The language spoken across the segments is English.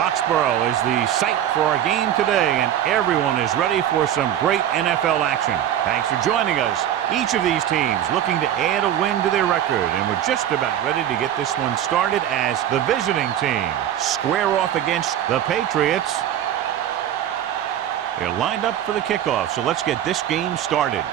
Foxborough is the site for our game today, and everyone is ready for some great NFL action. Thanks for joining us. Each of these teams looking to add a win to their record, and we're just about ready to get this one started as the visiting team square off against the Patriots. They're lined up for the kickoff, so let's get this game started.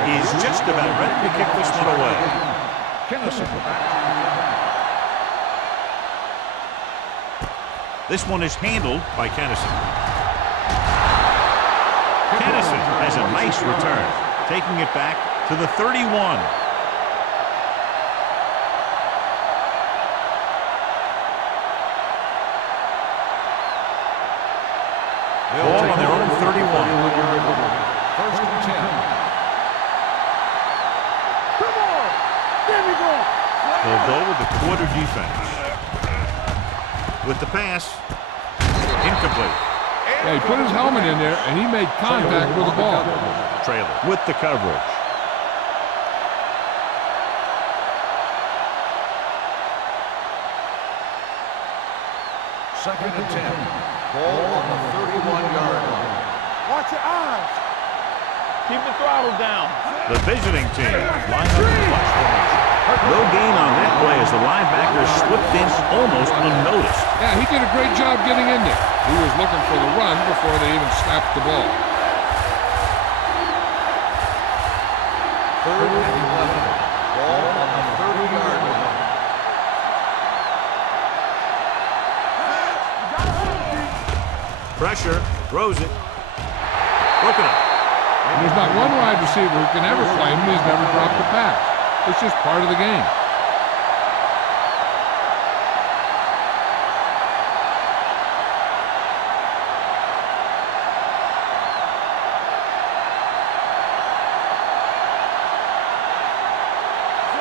Is just about ready to kick this one away. This one is handled by Kennison. Kennison has a nice return, taking it back to the 31. Ball on their own 31. First and 10. They'll go with the quarter defense. With the pass, incomplete. Yeah, he put his helmet in there, and he made contact with the ball. Trailer with the coverage. Second and 10. Ball on the 31-yard line. Watch your eyes. Keep the throttle down. The visiting team line up in clutch formation. No gain on that play as the linebacker slipped in almost unnoticed. Yeah, he did a great job getting in there. He was looking for the run before they even snapped the ball. Third and 11. Ball on the 30-yard line. Pressure, throws it. Broken up. There's not one wide receiver who can ever claim he's never dropped a pass. It's just part of the game.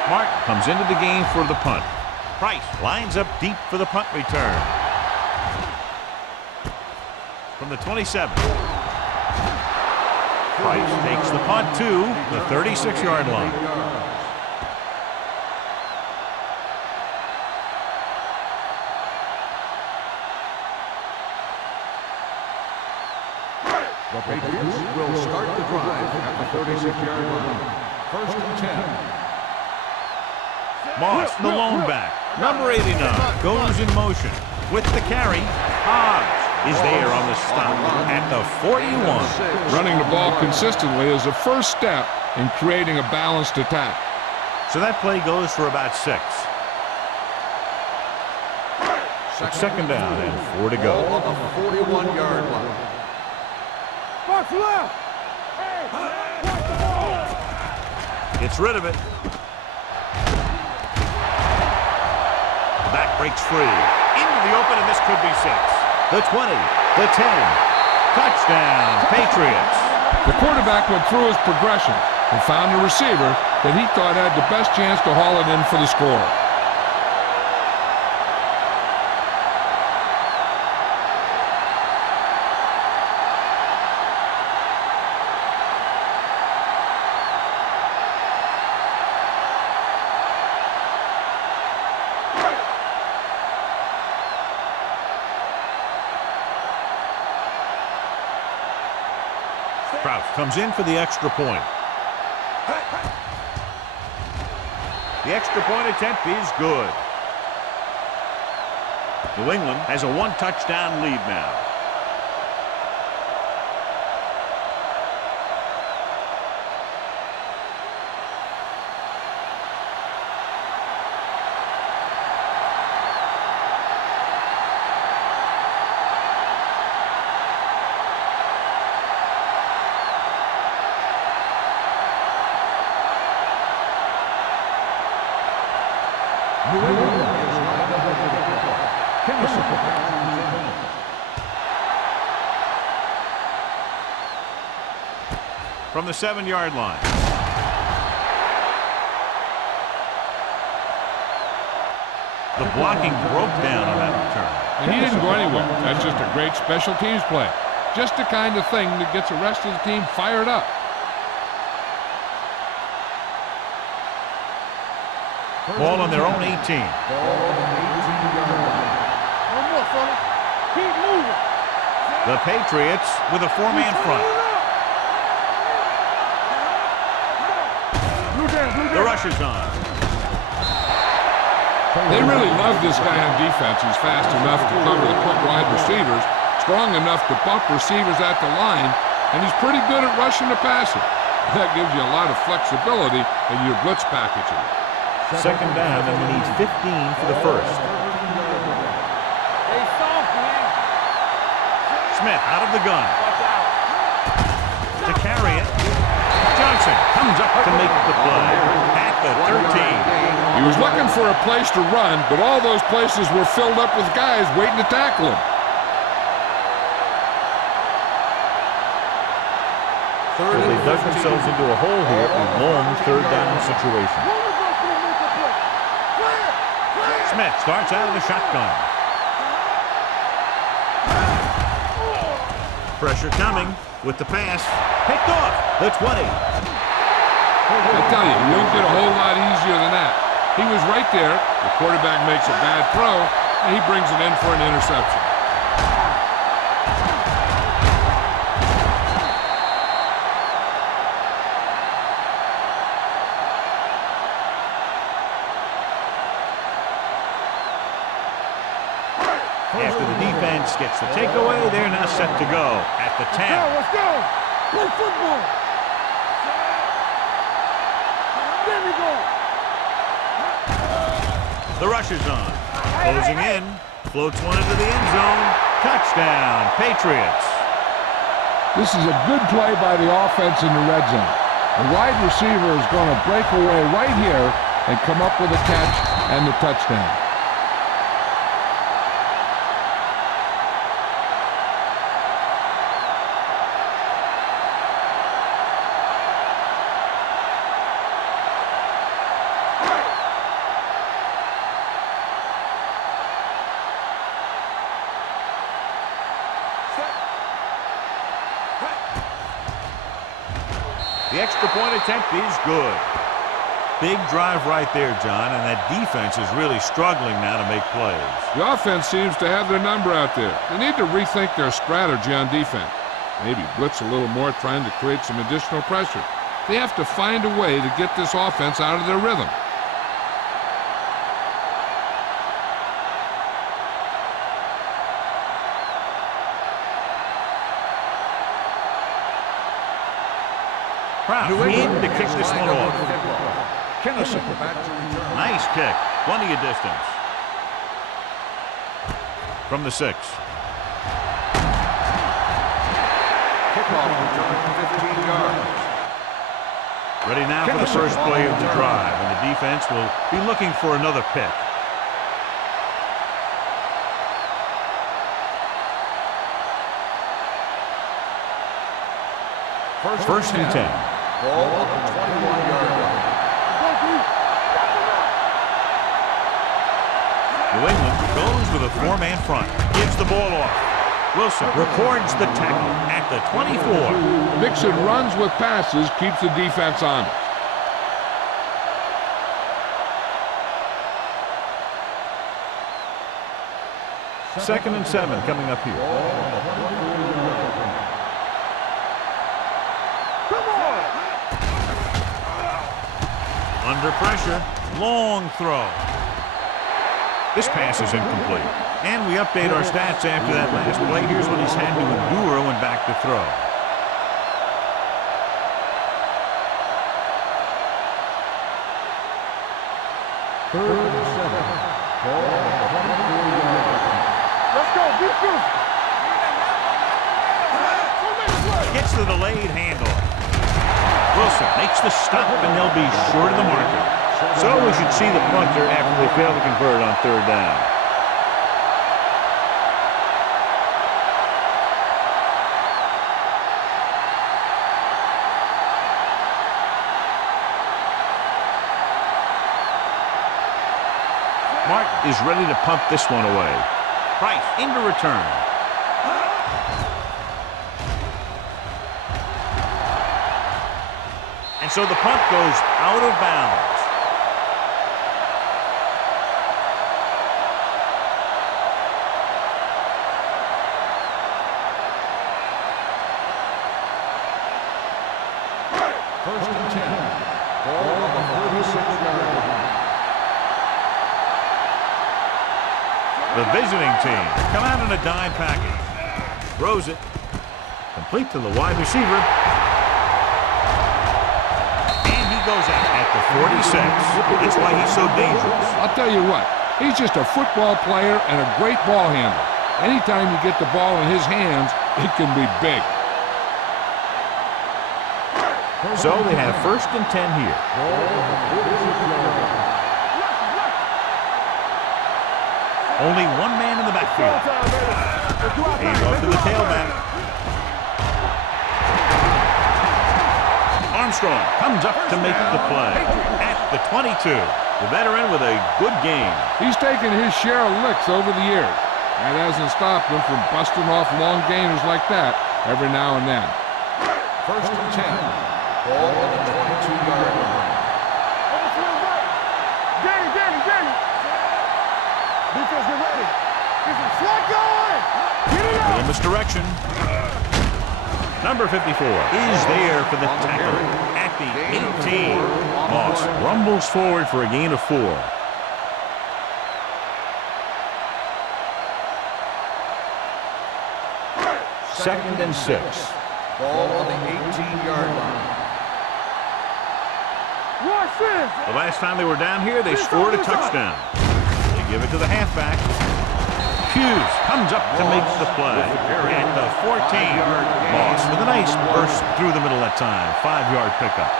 Martin comes into the game for the punt. Price lines up deep for the punt return. From the 27. Price takes the punt to the 36-yard line. The Patriots will start the drive at the 36-yard line. First and 10. Moss, the lone back. Number 89 goes in motion. With the carry, Hobbs is there on the stop at the 41. Running the ball consistently is the first step in creating a balanced attack. So that play goes for about 6. It's second down and 4 to go. On the 41-yard line. Box left. Gets rid of it. The back breaks free. Into the open, and this could be 6. The 20, the 10. Touchdown, Patriots. The quarterback went through his progression and found a receiver that he thought had the best chance to haul it in for the score. Kraus comes in for the extra point. The extra point attempt is good. New England has a 1-touchdown lead now. From the 7-yard line. The blocking broke down on that return. And he didn't go anywhere. That's just a great special teams play. Just the kind of thing that gets the rest of the team fired up. Ball on their own 18. Ball on the 18-yard line. One more, fella. Keep moving. The Patriots with a four-man front. The rush is on. They really love this guy on defense. He's fast enough to cover the quick wide receivers, strong enough to bump receivers at the line, and he's pretty good at rushing the passer. That gives you a lot of flexibility in your blitz packaging. Second down, and we need 15 for the first. Hey, soft, man. Smith out of the gun. Watch out. To carry it. Johnson comes up to make the play at the 13. He was looking for a place to run, but all those places were filled up with guys waiting to tackle him. So they dug themselves into a hole here, a long third down situation. Smith starts out of the shotgun. Pressure coming with the pass. Picked off the 20. I tell you, you don't get a whole lot easier than that. He was right there. The quarterback makes a bad throw, and he brings it in for an interception. After the defense gets the takeaway, they're now set to go at the 10. Let's go. Play football. There we go. The rush is on. Closing in. Floats one into the end zone. Touchdown, Patriots. This is a good play by the offense in the red zone. The wide receiver is going to break away right here and come up with a catch and the touchdown. The extra point attempt is good. Big drive right there, John, and that defense is really struggling now to make plays. The offense seems to have their number out there. They need to rethink their strategy on defense. Maybe blitz a little more, trying to create some additional pressure. They have to find a way to get this offense out of their rhythm. Proud in to kick this one off. Kennison back to return. Nice kick. Plenty of distance. From the 6. Kickoff return 15 yards. Ready now for the first play of the drive, and the defense will be looking for another pick. First and 10. Ball on the 21-yard line. New England goes with a four-man front. Gives the ball off. Wilson records the tackle at the 24. Mixon runs with passes, keeps the defense honest. Second and 7 coming up here. Under pressure, long throw. This pass is incomplete. And we update our stats after that last play. Here's what he's had to endure when back to throw. Third and 7. Ball on the 24-yard line. Let's go. Be good. Gets the delayed handoff. Wilson makes the stop, and they'll be short of the marker. So we should see the punter after they fail to convert on third down. Mark is ready to punt this one away. Price into return. And so the punt goes out of bounds. First and 10. Ball on the 36-yard line. The visiting team come out in a dime package. Throws it. Complete to the wide receiver. And he goes out at the 46. That's why he's so dangerous. I'll tell you what, he's just a football player and a great ball handler. Anytime you get the ball in his hands, it can be big. So they have first and 10 here. Only one man in the backfield. Handoff to the tailback. Armstrong comes up to make the play at the 22. The veteran with a good game. He's taken his share of licks over the years. That hasn't stopped him from busting off long gainers like that every now and then. First and 10. Ball on the 22-yard line. Danny. Defense, get ready. Get some slack going. Get it Little up. misdirection. Number 54 is there for the tackle at the 18. Moss rumbles forward for a gain of 4. Second and 6. Ball on the 18-yard line. Watch this. The last time they were down here, they scored a touchdown. They give it to the halfback. Hughes comes up to make the play at the 14. Moss with a nice burst through the middle that time. 5-yard pickup.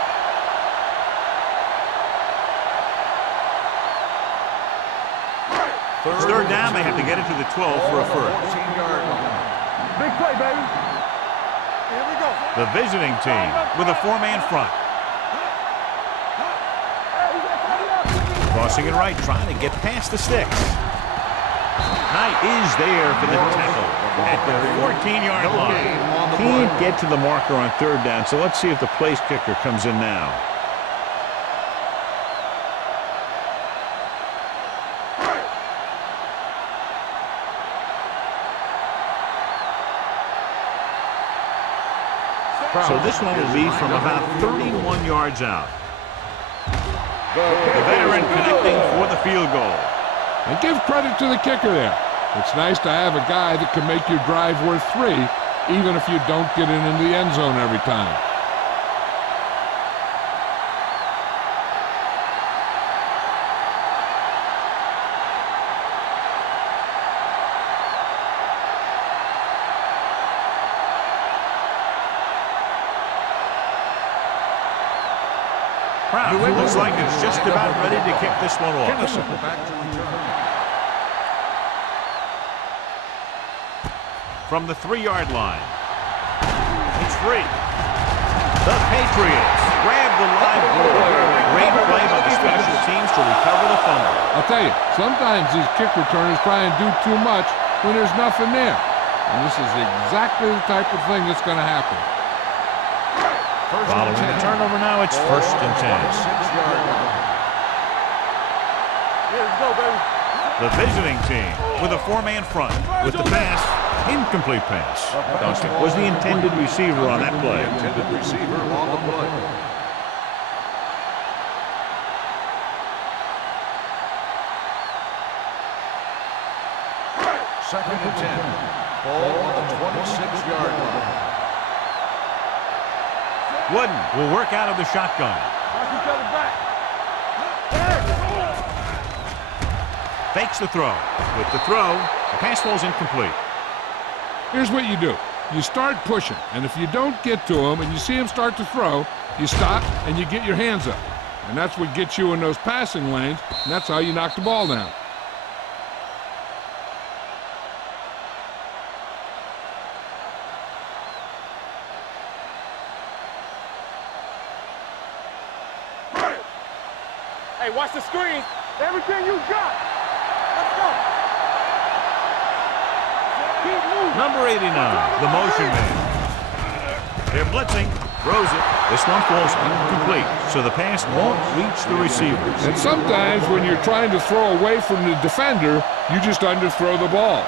Third down, they have to get it to the 12 for a first. 14-yard line. Big play, baby. Here we go. The visiting team with a 4-man front. Crossing it right, trying to get past the sticks. Knight is there for the tackle at the 14-yard line. Can't get to the marker on third down, so let's see if the place kicker comes in now. So this one will be from about 31 yards out. The veteran connecting for the field goal. And give credit to the kicker there. It's nice to have a guy that can make your drive worth 3, even if you don't get it in the end zone every time. Looks like it's just about ready to kick this one off. Back to return. From the 3-yard line. It's free. The Patriots grab the live ball. Great play by the special teams to recover the fumble. I'll tell you, sometimes these kick returners try and do too much when there's nothing there. And this is exactly the type of thing that's going to happen. Following the turnover now, it's first and 10. 6-yard line. Here we go, baby. The visiting team with a 4-man front with the pass. Incomplete pass. Duncan was the intended receiver on that play. Intended receiver on the play. Second and 10. Ball on the 26-yard line. Wooden will work out of the shotgun. Knock each other back. Fakes the throw. With the throw, the pass falls incomplete. Here's what you do. You start pushing, and if you don't get to him and you see him start to throw, you stop and you get your hands up. And that's what gets you in those passing lanes, and that's how you knock the ball down. Hey, watch the screen. Everything you got. Number 89, the motion man. They're blitzing, throws it. This one falls incomplete, so the pass won't reach the receivers. And sometimes when you're trying to throw away from the defender, you just underthrow the ball.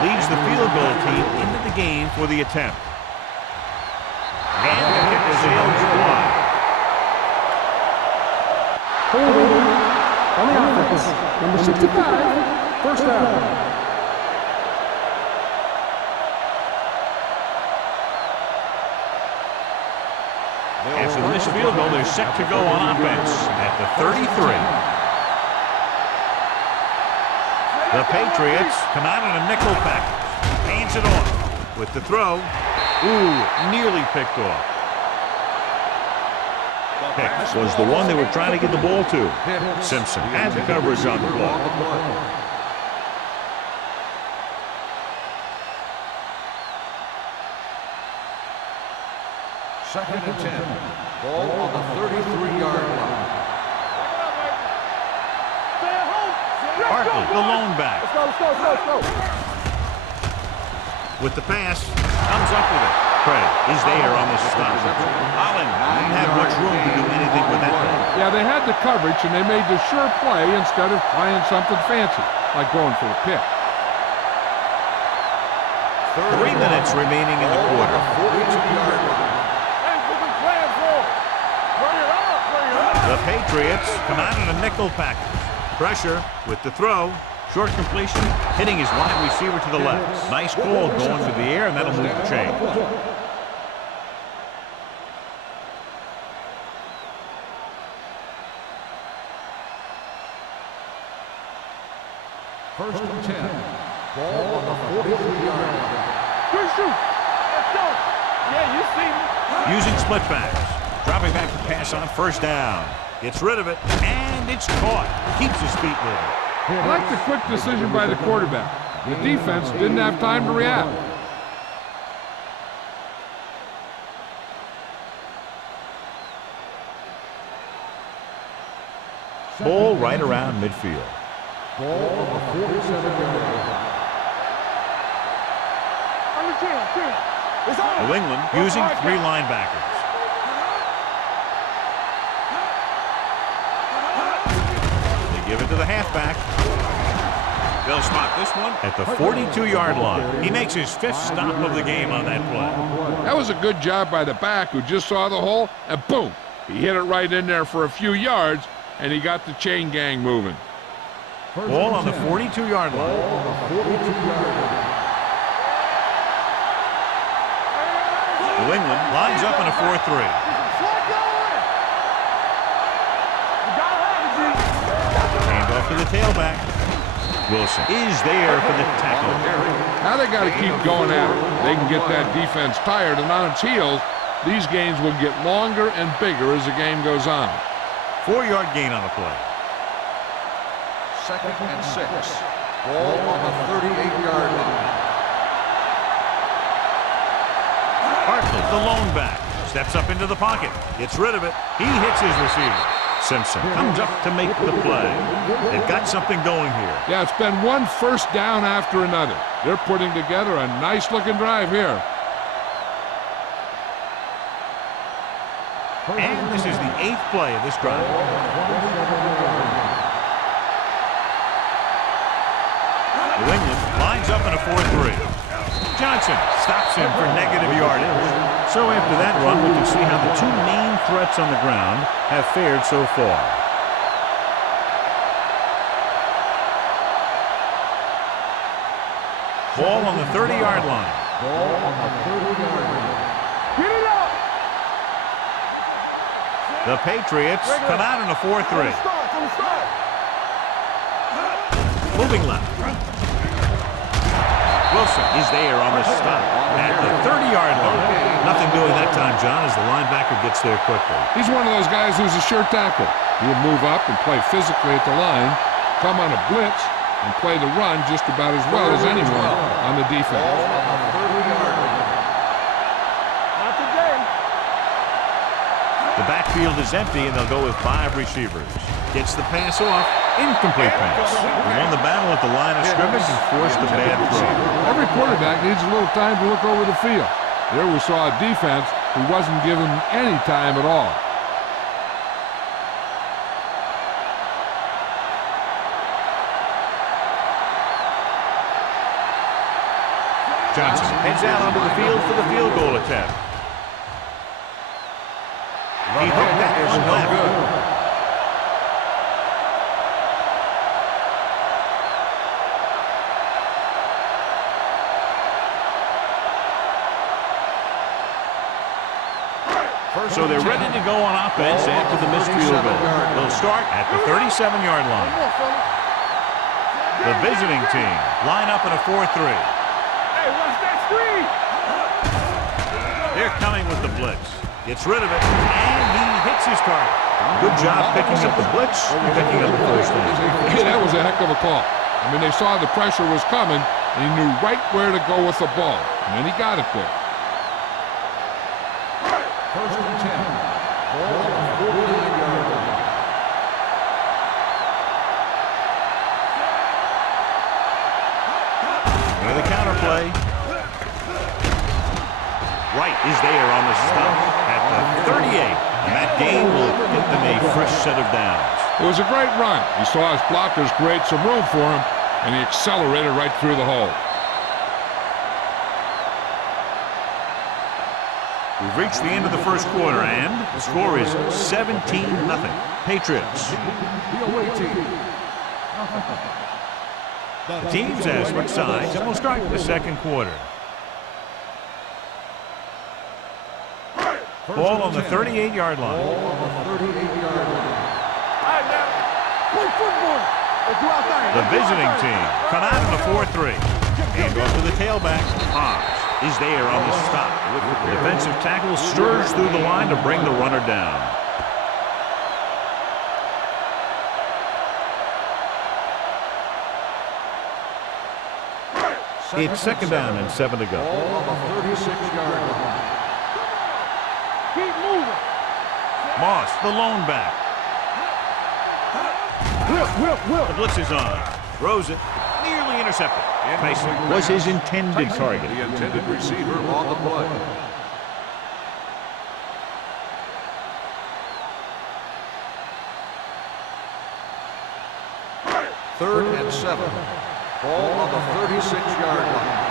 Leads the field goal team into the game for the attempt. And the kick sails wide. Holding on the offense. Number 65, first down. After this field goal, they're set to go on offense at the 33. The Patriots come out in a nickel package. Hands it off with the throw. Ooh, nearly picked off. Pick was the one they were trying to get the ball to. Simpson had the coverage on the ball. Second and 10. Ball on the 33-yard line. Barkley, the lone back. Let's go. With the pass, comes up with it. Credit is there on this stop. Holland didn't have much room to do anything with that ball. Yeah, they had the coverage, and they made the sure play instead of trying something fancy, like going for a pick. 3 minutes remaining in the quarter. 42-yard line. The Patriots come out in a nickel package. Pressure with the throw. Short completion, hitting his wide receiver to the left. Nice ball going to the air, and that'll move the chain. First and 10. Ball on the 43-yard line. Good shoot. Let's go. Yeah, you see me. Using split backs. Dropping back to pass on first down. Gets rid of it, and it's caught. Keeps his feet moving. I like the quick decision by the quarterback. The defense didn't have time to react. Ball right around midfield. Ball on the 47-yard line. Under 10. It's on. New England using 3 linebackers. Give it to the halfback. They'll spot this one at the 42-yard line. He makes his 5th stop of the game on that play. That was a good job by the back who just saw the hole, and boom, he hit it right in there for a few yards, and he got the chain gang moving. Ball on the 42-yard line. New England lines up in a 4-3. To the tailback. Wilson is there for the tackle. Now they got to keep going at it. They can get that defense tired, and on its heels, these games will get longer and bigger as the game goes on. 4-yard gain on the play. Second and 6. Ball on the 38-yard line. Barkley, the lone back, steps up into the pocket, gets rid of it. He hits his receiver. Simpson comes up to make the play. They've got something going here. Yeah, it's been one first down after another. They're putting together a nice-looking drive here. And this is the 8th play of this drive. New England lines up in a 4-3. Johnson stops him for negative yardage. So after that run, we can see how the 2 main threats on the ground have fared so far. Ball on the 30-yard line. Ball on the 30-yard line. Get it up. The Patriots come out in a 4-3. Moving left. Wilson is there on the stop at the 30-yard line. Nothing doing that time, John, as the linebacker gets there quickly. He's one of those guys who's a sure tackle. He'll move up and play physically at the line, come on a blitz, and play the run just about as well as anyone on the defense. The backfield is empty, and they'll go with 5 receivers. Gets the pass off. Incomplete pass. He won the battle at the line of scrimmage and forced a bad throw. Every quarterback needs a little time to look over the field. There we saw a defense who wasn't given any time at all. Johnson heads out onto the field for the field goal attempt. He hooked that one left. So they're ready to go on offense after the missed field goal. They'll start at the 37-yard line. The visiting team line up in a 4-3. Hey, watch that screen! They're coming with the blitz. Gets rid of it, and he hits his target. Good job picking up the blitz and picking up the first down. Hey, that was a heck of a call. I mean, they saw the pressure was coming, and he knew right where to go with the ball. And then he got it there. First and 10. Ball on the 49-yard line. With a counter play. Wright is there on the stop at the 38. And that gain will get them a fresh set of downs. It was a great run. He saw his blockers create some room for him, and he accelerated right through the hole. We've reached the end of the first quarter, and the score is 17-0. Patriots. The away team. The teams have switched sides, and we'll start the second quarter. Ball on the 38-yard line. Ball on the 38-yard line. All right, now, play football. Let's do our thing. The visiting team come out in a 4-3. Hand off to the tailback. Hobbs is there on the stop. The defensive tackle stirs through the line to bring the runner down. It's second down and 7 to go. Ball on the 36-yard line. Keep moving. Moss, the lone back. Whip. The blitz is on. Throws it. Nearly intercepted. Mason was his intended target. The intended receiver on the play. Third and 7. Ball on the 36-yard line.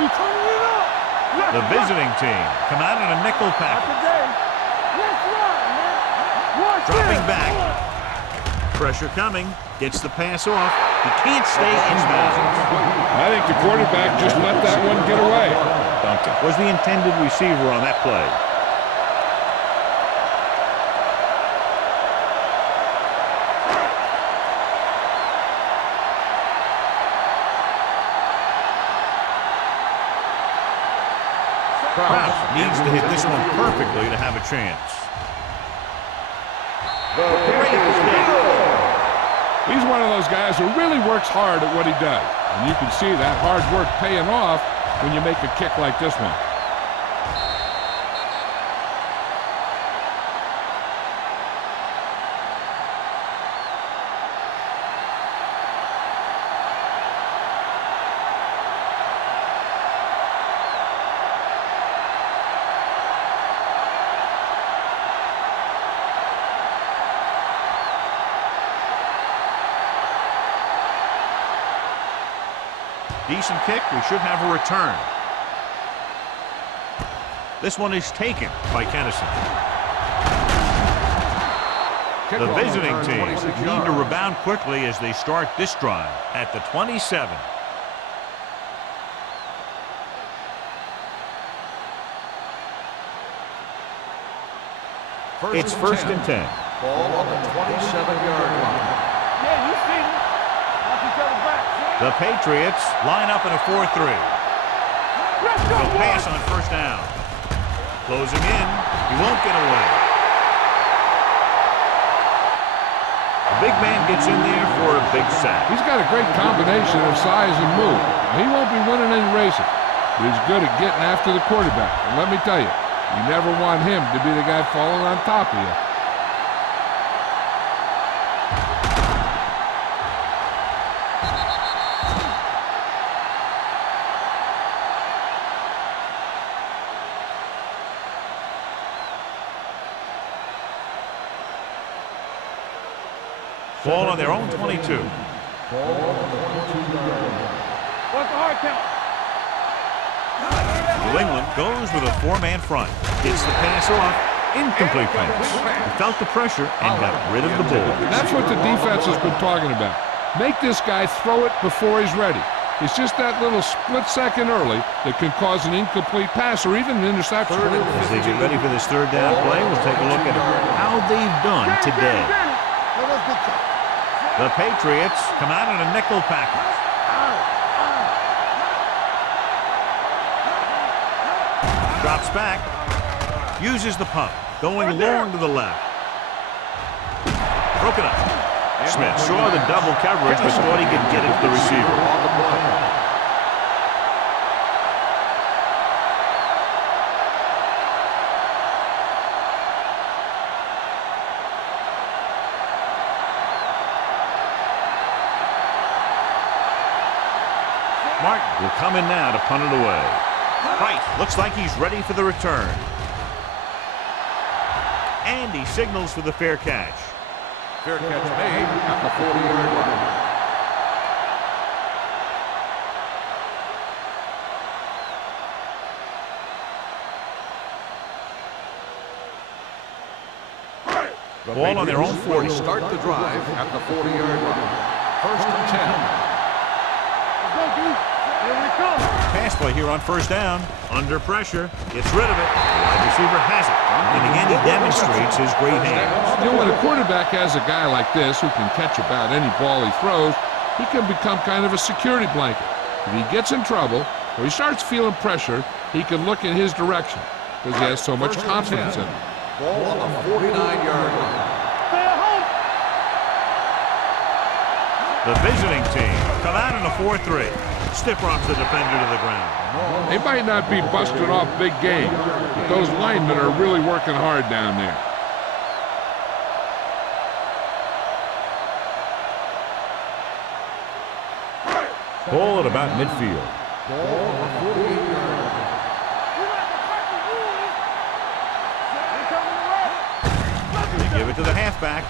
We turning it up. The visiting team come out in a nickel package. Let's run, man. Watch Dropping this. back. Pressure coming. Gets the pass off. He can't stay in bounds. I think the quarterback just let that one get away. Duncan was the intended receiver on that play. Krause needs to hit this one perfectly to have a chance. He's one of those guys who really works hard at what he does. And you can see that hard work paying off when you make a kick like this one. Decent kick. We should have a return. This one is taken by Kennison. The visiting team need to rebound quickly as they start this drive at the 27. It's first and 10. Ball on the 27-yard line. Yeah, you see me. Watch each other back. The Patriots line up in a 4-3. Let's go, They'll pass on first down. Closing in. He won't get away. The big man gets in there for a big sack. He's got a great combination of size and move. He won't be winning any races, but he's good at getting after the quarterback. And let me tell you, You never want him to be the guy falling on top of you. Ball on their own 22. What's the hard count? New England goes with a four-man front. Gets the pass off. Incomplete pass. He felt the pressure and got rid of the ball. That's what the defense has been talking about. Make this guy throw it before he's ready. It's just that little split second early that can cause an incomplete pass or even an interception. As they get ready for this third down play, we'll take a look at how they've done today. The Patriots come out in a nickel package. Drops back. Uses the pump. Going long to the left. Broken up. Smith saw the double coverage but thought he could get it to the receiver. Martin will come in now to punt it away. Right, looks like he's ready for the return. And he signals for the fair catch. Fair catch made at the 40-yard line. Ball on their own 40. Start the drive at the 40-yard line. First and 10. Pass play here on first down. Under pressure. Gets rid of it. The wide receiver has it. And again, he demonstrates his great hands. You know, when a quarterback has a guy like this who can catch about any ball he throws, he can become kind of a security blanket. If he gets in trouble or he starts feeling pressure, he can look in his direction because he has so much confidence in him. Ball on the 49-yard line. The visiting team come out in a 4-3. Stiff arms the defender to the ground. They might not be busting off big game, but those linemen are really working hard down there. Ball at about midfield. They give it to the halfback.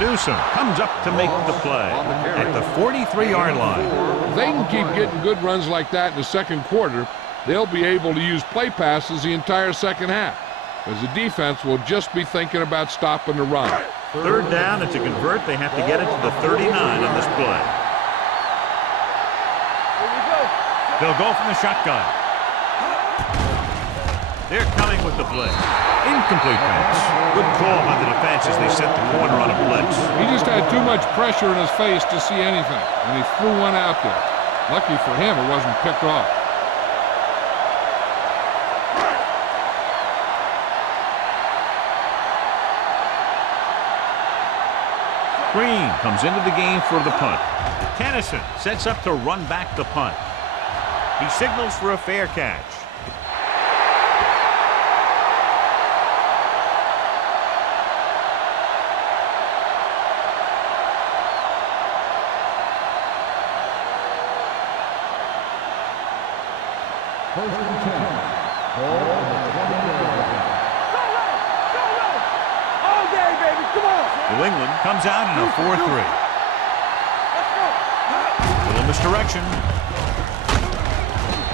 Newsom comes up to make the play at the 43-yard line. If they can keep getting good runs like that in the second quarter, they'll be able to use play passes the entire second half, as the defense will just be thinking about stopping the run. Third down, and to convert, they have to get it to the 39 on this play. They'll go from the shotgun. They're coming with the blitz. Incomplete pass. Good call by the defense as they set the corner on a blitz. He just had too much pressure in his face to see anything, and he threw one out there. Lucky for him, it wasn't picked off. Green comes into the game for the punt. Tennyson sets up to run back the punt. He signals for a fair catch. First and 10. Ball on the 20-yard line. All day, baby. Come on. New England comes out in a 4-3. Little misdirection.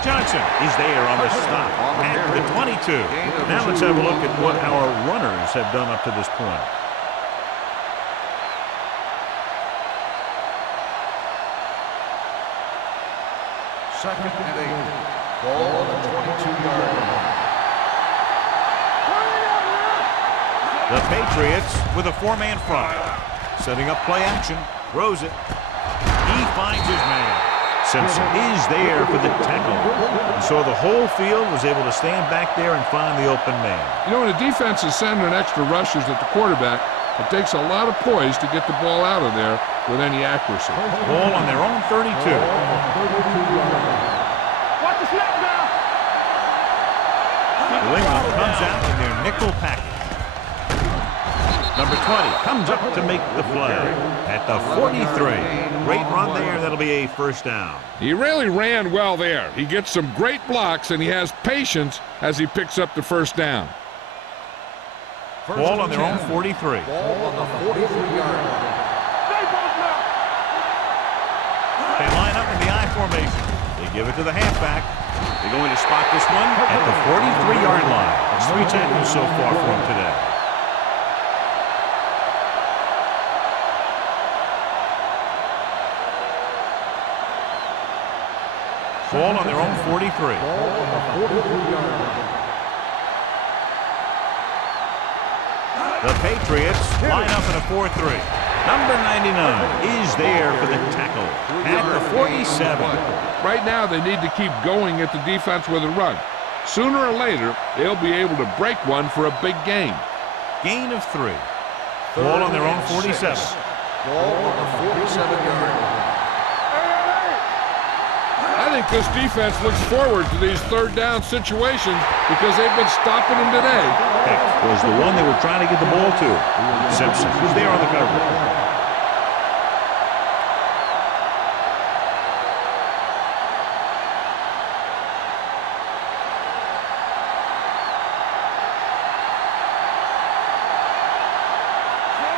Johnson is there on the stop at the 22. Now let's have a look at what our runners have done up to this point. Second and 8. Ball on the 22-yard line. The Patriots with a four-man front. Setting up play action. Throws it. He finds his man. Simpson is there for the tackle. He saw the whole field, was able to stand back there and find the open man. You know, when a defense is sending extra rushers at the quarterback, it takes a lot of poise to get the ball out of there with any accuracy. Ball on their own 32. Watch the snap now. New nickel package. Number 20 comes up to make the play at the 43. Great run there. That'll be a first down. He really ran well there. He gets some great blocks, and he has patience as he picks up the first down. Ball on their own 43. Ball on the 43-yard line. They line up in the I formation. They give it to the halfback. They're going to spot this one at the 43-yard line. It's 3 tackles so far for him today. Ball on their own 43. Ball on the 43-yard line. The Patriots line up in a 4-3. Number 99 is there for the tackle at the 47. Right now, they need to keep going at the defense with a run. Sooner or later, they'll be able to break one for a big gain. Gain of 3. Ball on their own 47. Ball on the 47-yard line. I think this defense looks forward to these third down situations because they've been stopping them today. Pick was the one they were trying to get the ball to. Simpson was there on the cover.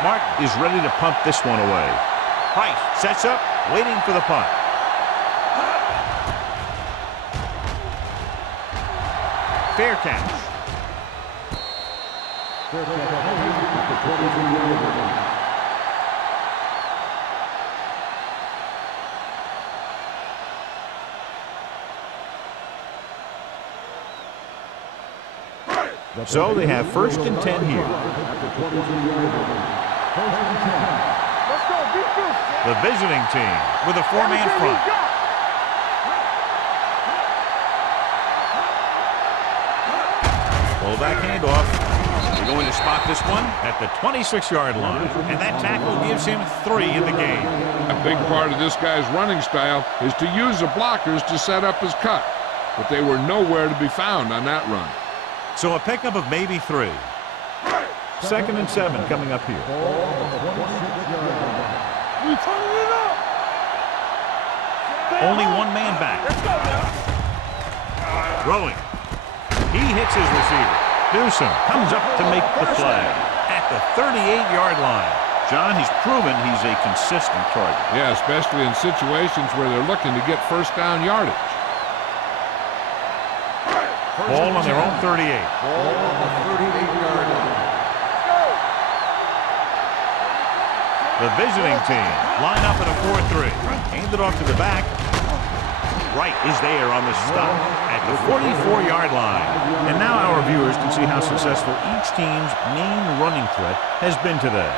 Mark is ready to punt this one away. Price sets up, waiting for the punt. Fair catch. So they have 1st and 10 here. The visiting team with a 4-man front. Pull back handoff. They're going to spot this one at the 26-yard line. And that tackle gives him 3 in the game. A big part of this guy's running style is to use the blockers to set up his cut. But they were nowhere to be found on that run. So a pickup of maybe 3. 2nd and 7 coming up here. Only 1 man back. Throwing. He hits his receiver. Newsom comes up to make the play at the 38-yard line. John, he's proven he's a consistent target. Yeah, especially in situations where they're looking to get first down yardage. Ball on their own 38. Ball on the 38-yard line. The visiting team line up in a 4-3. Hand it off to the back. Wright is there on the stop at the 44-yard line. And now our viewers can see how successful each team's main running threat has been today.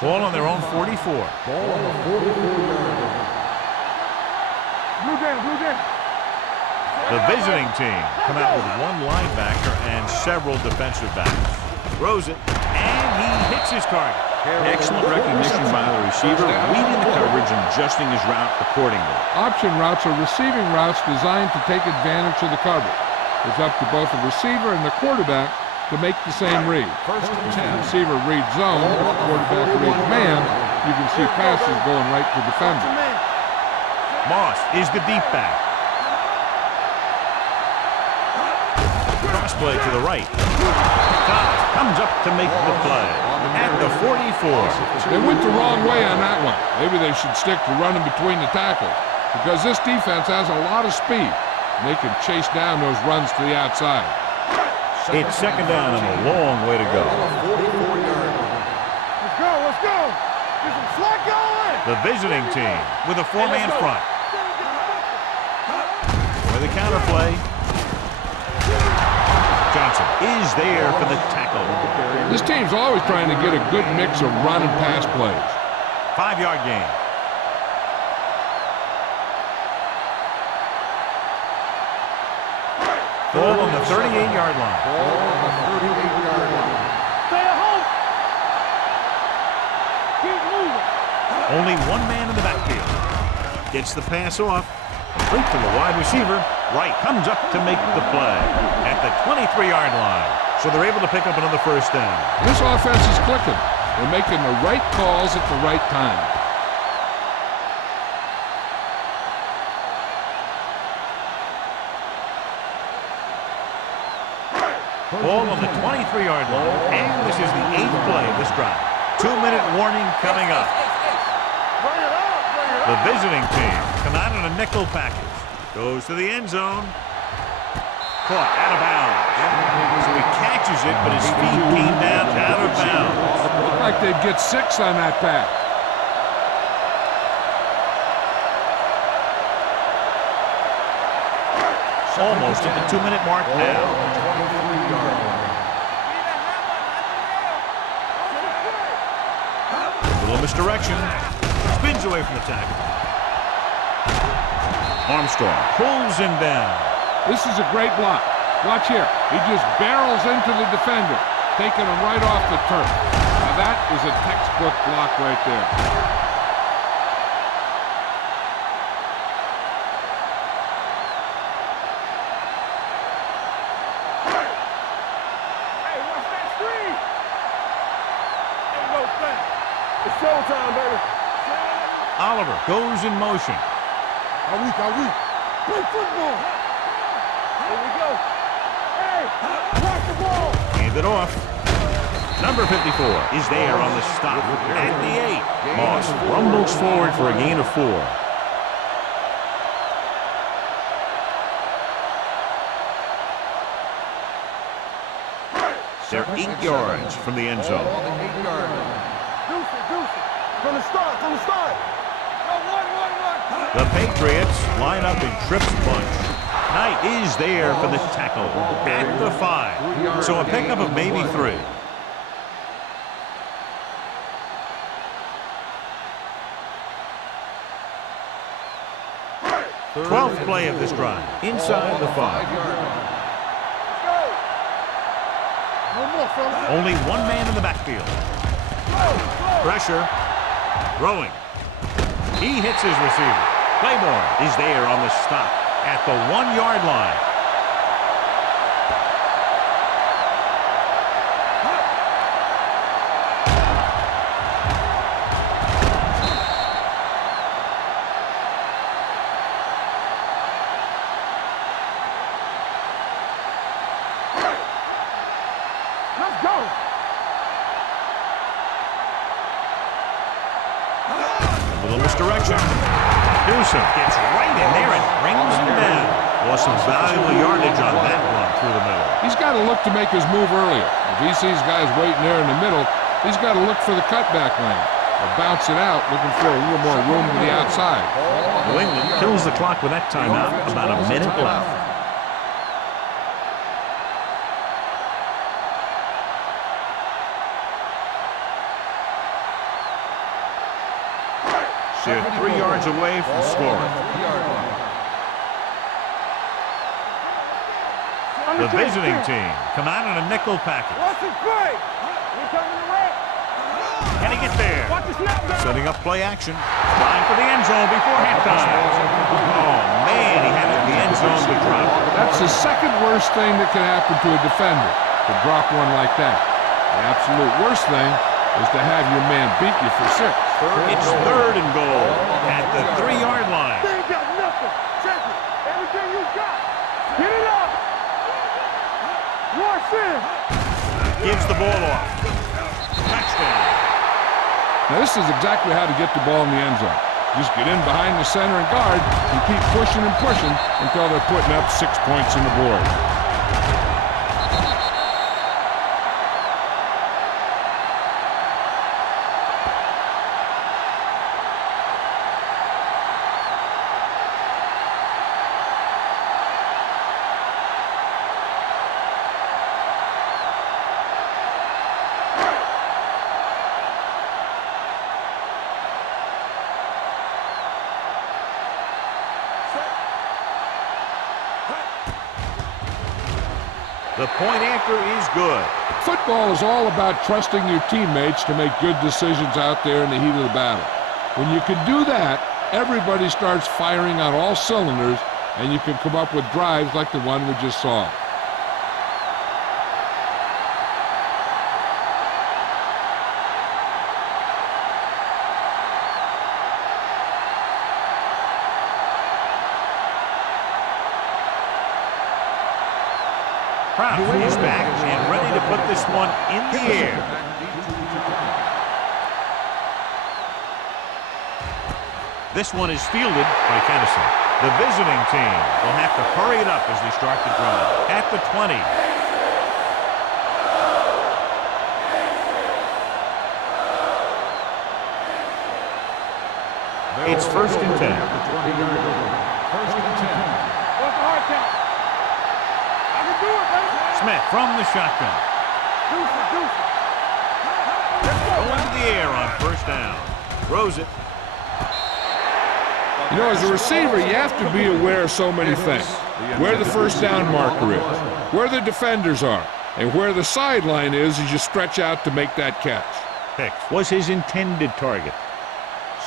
Ball on their own 44. Ball on the 44-yard line. The visiting team come out with 1 linebacker and several defensive backs. Throws it, and he hits his target. Excellent recognition by the receiver, reading the coverage and adjusting his route accordingly. Option routes are receiving routes designed to take advantage of the coverage. It's up to both the receiver and the quarterback to make the same read. First and 10. The receiver reads zone, the quarterback reads man. You can see passes going right to defender. Moss is the deep back. Cross play to the right. Cobb comes up to make the play at the 44. They went the wrong way on that one. Maybe they should stick to running between the tackles because this defense has a lot of speed. And they can chase down those runs to the outside. It's 2nd down and a long way to go. Let's go. Get some slack going. The visiting team with a 4-man front. With a counter play. Johnson is there for the tackle. This team's always trying to get a good mix of run and pass plays. 5-yard gain. Ball on the 38-yard line. Ball on the 38-yard line. Stay at home. Keep moving. Only 1 man in the backfield. Gets the pass off. Complete to the wide receiver. Wright comes up to make the play at the 23-yard line. So they're able to pick up another first down. This offense is clicking. They're making the right calls at the right time. Ball on the 23-yard line. And this is the 8th play of this drive. 2-minute warning coming up. The visiting team come out in a nickel package. Goes to the end zone. Caught out of bounds. So he catches it, but his feet came down out of bounds. Looked like they'd get 6 on that pass. Almost at the 2-minute mark now. A little misdirection. Spins away from the tackle. Armstrong pulls him down. This is a great block. Watch here. He just barrels into the defender, taking him right off the turf. Now that is a textbook block right there. Hey, watch that screen. Ain't no thing. It's showtime, baby. Oliver goes in motion. Are we? Play football. Here we go. Hey, watch the ball. Hand it off. Number 54 is there on the stop at the 8. Moss rumbles forward for a gain of 4. They're 8 yards from the end zone. Deuce it. From the start. Go, one. The Patriots line up in trips bunch. Knight is there for the tackle at the 5. So a pickup of maybe 3. Twelfth play of this drive. Inside the 5. No more, fellas. Only one man in the backfield. Pressure. Throwing. He hits his receiver. Claiborne is there on the stop at the 1-yard line. Let's go. A little misdirection. Newsom gets right in there and brings him down. Lost some valuable yardage on that run through the middle. He's got to look to make his move earlier. If he sees guys waiting there in the middle, he's got to look for the cutback lane. Or bounce it out, looking for a little more room to the outside. New England kills the clock with that timeout. About a minute left. They're 3 yards away from scoring. The visiting team come out in a nickel package. Watch it play. We coming to red. Can he get there? Watch the snap down. Setting up play action. Flying for the end zone before halftime. Oh, man, he had it in the end zone to drop. That's the second worst thing that can happen to a defender, to drop one like that. The absolute worst thing is to have your man beat you for 6. It's 3rd and goal at the 3-yard line. They ain't got nothing. Take it. Everything you got. Get it up. Rush in. Gives the ball off. Touchdown. Now this is exactly how to get the ball in the end zone. Just get in behind the center and guard and keep pushing and pushing until they're putting up 6 points on the board. The point anchor is good. Football is all about trusting your teammates to make good decisions out there in the heat of the battle. When you can do that, everybody starts firing on all cylinders, and you can come up with drives like the one we just saw. Kraft is back and ready to put this one in the air. This one is fielded by Kennison. The visiting team will have to hurry it up as they start the drive. At the 20. It's 1st and 10. First and 10. What's the hard count? I can do it, baby. Smith from the shotgun. Deuce it. Let's go, Going to the air on 1st down. Throws it. You know, as a receiver, you have to be aware of so many things. Where the 1st down marker is, where the defenders are, and where the sideline is as you stretch out to make that catch. Pick was his intended target.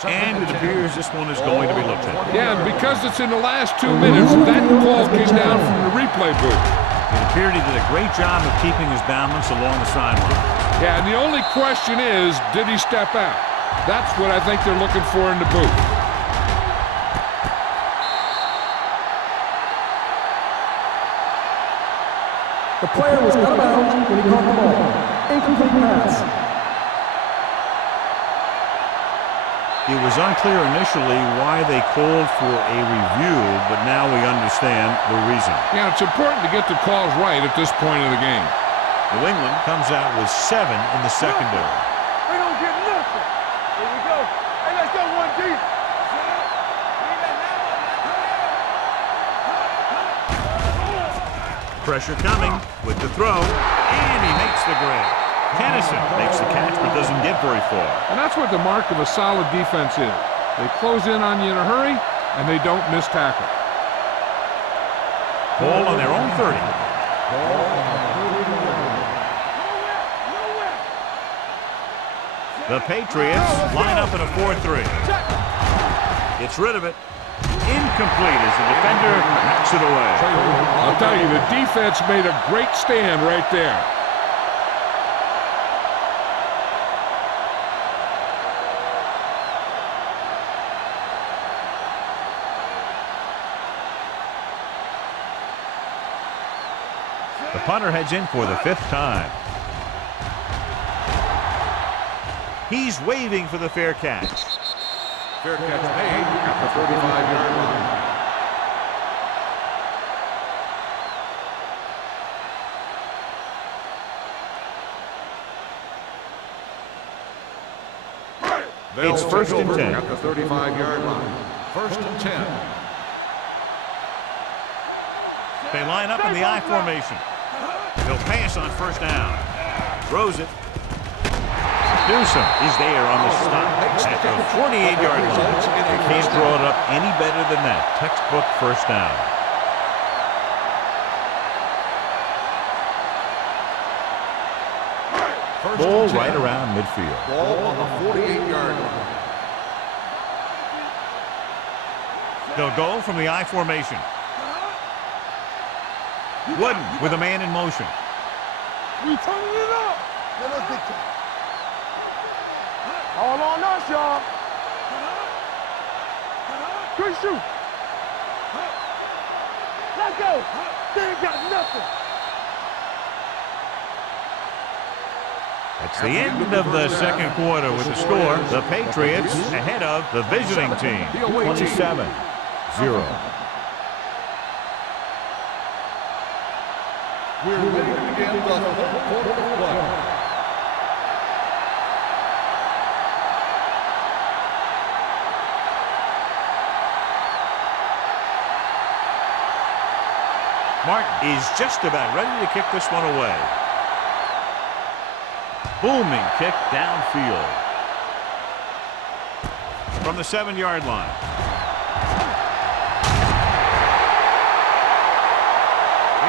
And it appears this one is going to be looked at. Yeah, and because it's in the last 2 minutes, that call came down from the replay booth. It appeared he did a great job of keeping his balance along the sideline. Yeah, and the only question is, did he step out? That's what I think they're looking for in the booth. The player was out of bounds when he caught the ball. Incomplete pass. It was unclear initially why they called for a review, but now we understand the reason. Yeah, it's important to get the calls right at this point of the game. New England comes out with 7 in the secondary. We don't get nothing. Here we go. Hey, let's go one deep. Pressure coming with the throw, and he makes the grab. Kennison makes the catch but doesn't get very far. And that's what the mark of a solid defense is. They close in on you in a hurry, and they don't miss tackle. Ball on their own 30. The Patriots line up in a 4-3. Gets rid of it. Incomplete as the defender knocks it away. I'll tell you, the defense made a great stand right there. The punter heads in for the 5th time. He's waving for the fair catch. Fair catch made at the 35-yard line. It's 1st and 10. At the 35-yard line. 1st and 10. They line up in the I formation. They'll pass on 1st down. Throws it. Newsom is there on the stop at the 48-yard line. Can't draw it up any better than that. Textbook 1st down. Ball right around midfield. Ball on the 48-yard line. They'll go from the I formation. Wooden with a man in motion. We turning it up. Let us dictate. All on us, y'all. Good shoot. Let's go. They ain't got nothing. That's the end of the 2nd quarter with the score. The Patriots ahead of the visiting team. 27-0. We're ready to begin the 3rd quarter of play. Martin is just about ready to kick this one away. Booming kick downfield. From the 7-yard line.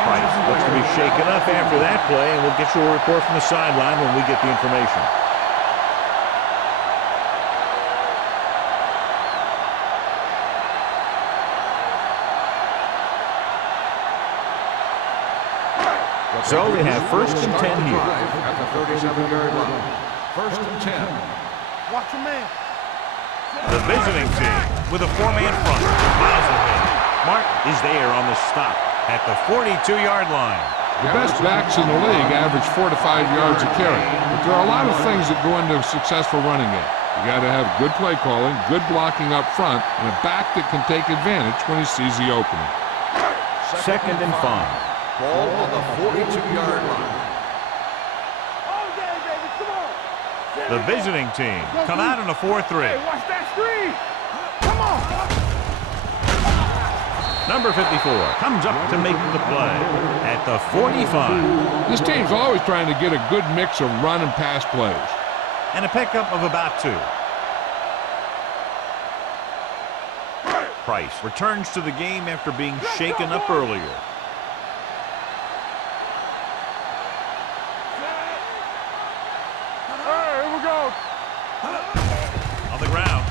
Price looks to be shaken up after that play, and we'll get you a report from the sideline when we get the information. So they have first and 10 here. At the 37-yard line. First and 10. Watch your man. The visiting team with a four-man front. Miles ahead. Martin is there on the stop at the 42-yard line. The best backs in the league average 4 to 5 yards a carry. But there are a lot of things that go into a successful running game. You got to have good play calling, good blocking up front, and a back that can take advantage when he sees the opening. Second and 5. Ball on the 42-yard line. Okay, baby, come on. The visiting team come out in a 4-3. Hey, watch that screen. Come on. Number 54 comes up to make the play at the 45. This team's always trying to get a good mix of run and pass plays. And a pickup of about 2. Price returns to the game after being shaken up earlier. Here we go. On the ground.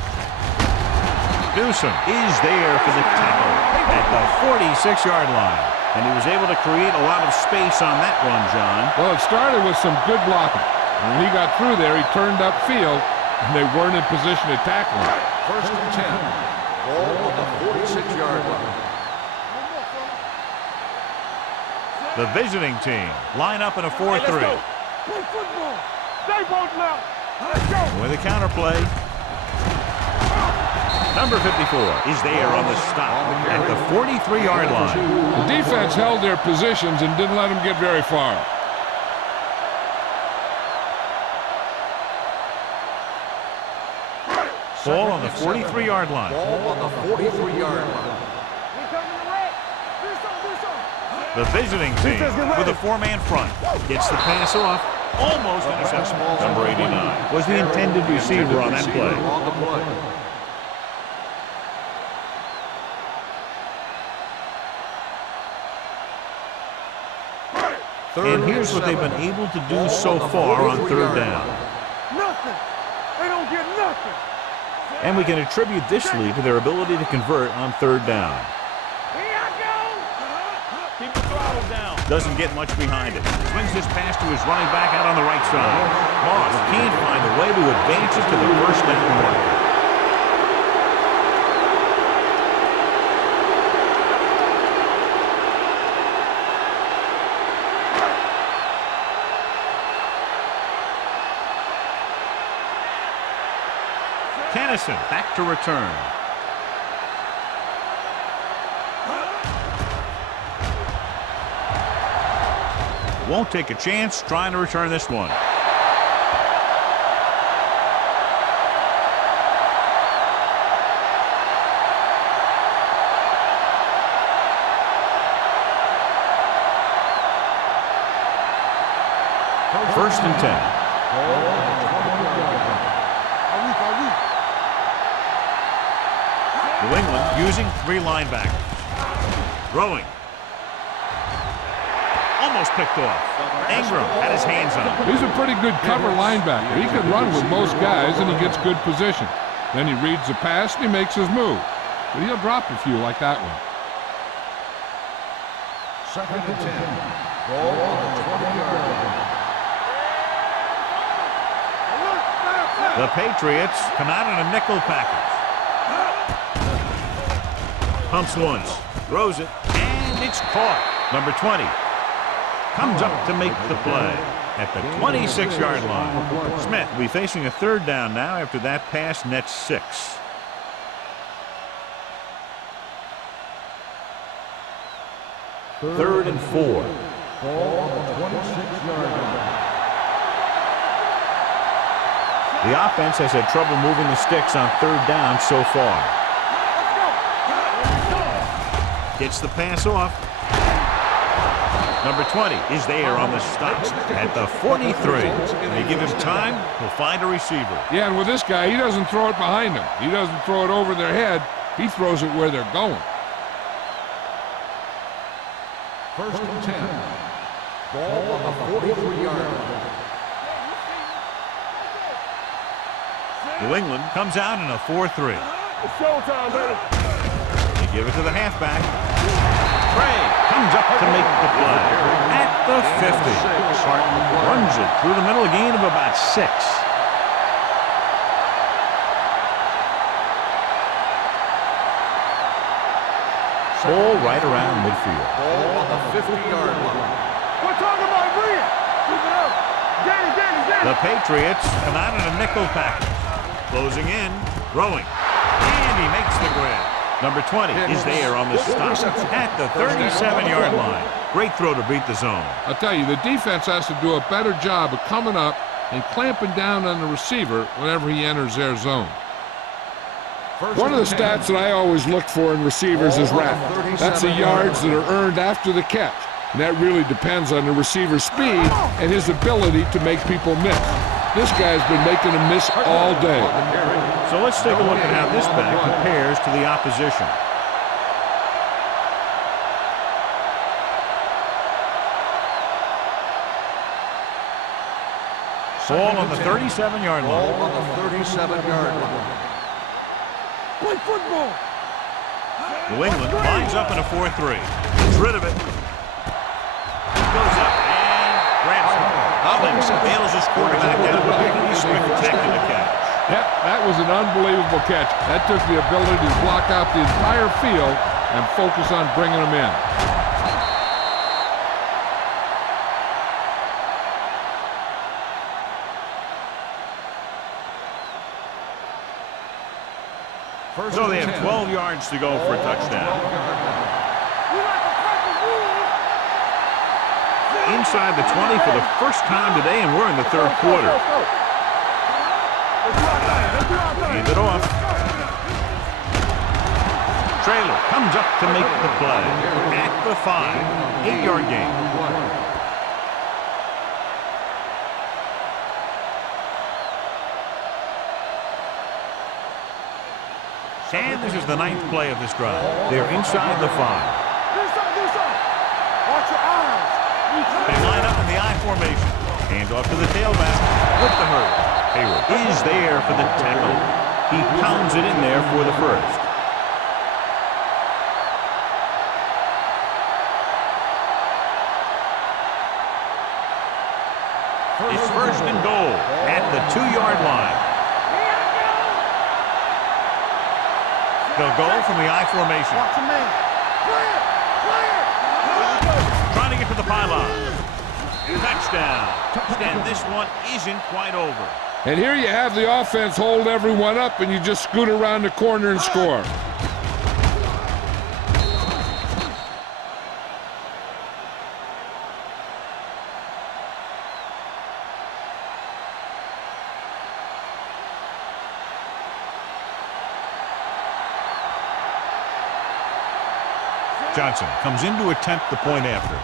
Newsom is there for the tackle at the 46-yard line. And he was able to create a lot of space on that one, John. Well, it started with some good blocking. When he got through there, he turned upfield, and they weren't in position to tackle him. First and 10. Ball on the 46-yard line. The visiting team line up in a 4-3. Play football. Stay both now. Let's go. With a counterplay. Number 54 is there on the stop at the 43-yard line. The defense held their positions and didn't let them get very far. Ball on the 43-yard line. Ball on the 43-yard line. We coming to red. Do something. The visiting team with a four-man front gets the pass off. Almost intercepted. Number 89 was the intended receiver on that play. On the play. And here's what they've been able to do so far on third down. Nothing. They don't get nothing. And we can attribute this lead to their ability to convert on third down. Here I go. Keep the throttle down. Doesn't get much behind it. Swings this pass to his running back out on the right side. Moss can't find a way to advance it to the first down marker. Kennison back to return. Won't take a chance trying to return this one. First and 10. New England using 3 linebackers. Throwing. Almost picked off. Ingram had his hands on him. He's a pretty good cover linebacker. He can run with most guys, and he gets good position. Then he reads the pass, and he makes his move. But he'll drop a few like that one. Second and 10. Ball on the 20-yard line. The Patriots come out in a nickel package. Pumps once, throws it, and it's caught. Number 20 comes up to make the play at the 26-yard line. Smith will be facing a third down now after that pass nets 6. Third and 4. Ball on the 26-yard line. The offense has had trouble moving the sticks on third down so far. Gets the pass off. Number 20 is there on the stop at the 43. They give him time, he'll find a receiver. Yeah, and with this guy, he doesn't throw it behind them. He doesn't throw it over their head. He throws it where they're going. First and 10. Ball on the 43-yard line. New England comes out in a 4-3. It's showtime, baby. They give it to the halfback. Trey comes up to make the play. At the 50. Martin runs it through the middle, a gain of about 6. Ball right around midfield. Ball on the 50-yard line. We're talking about Green. Keep it up. Danny. The Patriots come out in a nickel package. Closing in, throwing. And he makes the grab. Number 20 is there on the stop at the 37-yard line. Great throw to beat the zone. I'll tell you, the defense has to do a better job of coming up and clamping down on the receiver whenever he enters their zone. One of the stats that I always look for in receivers is RAP. That's the yards that are earned after the catch. And that really depends on the receiver's speed and his ability to make people miss. This guy's been making them miss all day. So let's take a look at how this back compares to the opposition. Ball on the 37-yard line. Ball on the 37-yard line. Play football. New England lines up in a 4-3. Gets rid of it. Goes up and grabs it. Hollins bails his quarterback out with a spectacular catch. Yep, that was an unbelievable catch. That took the ability to block out the entire field and focus on bringing them in. So they have 12 yards to go for a touchdown. Inside the 20 for the first time today, and we're in the third quarter. Hand it off. Trailer comes up to make the play. At the 5, 8-yard gain. And this is the 9th play of this drive. They're inside the 5. Watch your eyes. They line up in the I formation. Hands off to the tailback with the hurry. Hayward is there for the tackle. He pounds it in there for the first. It's first and goal at the 2-yard line. They'll go from the I formation. Watch your man. Trying to get to the pylon. Touchdown. And this one isn't quite over. And here you have the offense hold everyone up, and you just scoot around the corner and score. Johnson comes in to attempt the point after.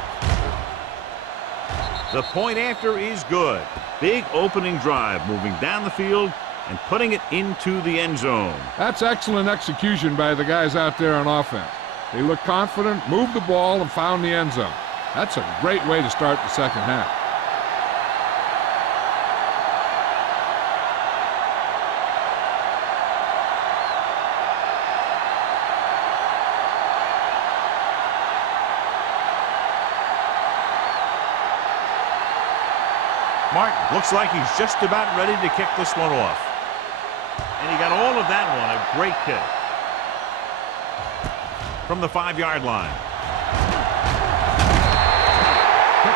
The point after is good. Big opening drive, moving down the field and putting it into the end zone. That's excellent execution by the guys out there on offense. They looked confident, moved the ball, and found the end zone. That's a great way to start the second half. Martin looks like he's just about ready to kick this one off. And he got all of that one, a great kick. From the 5-yard line.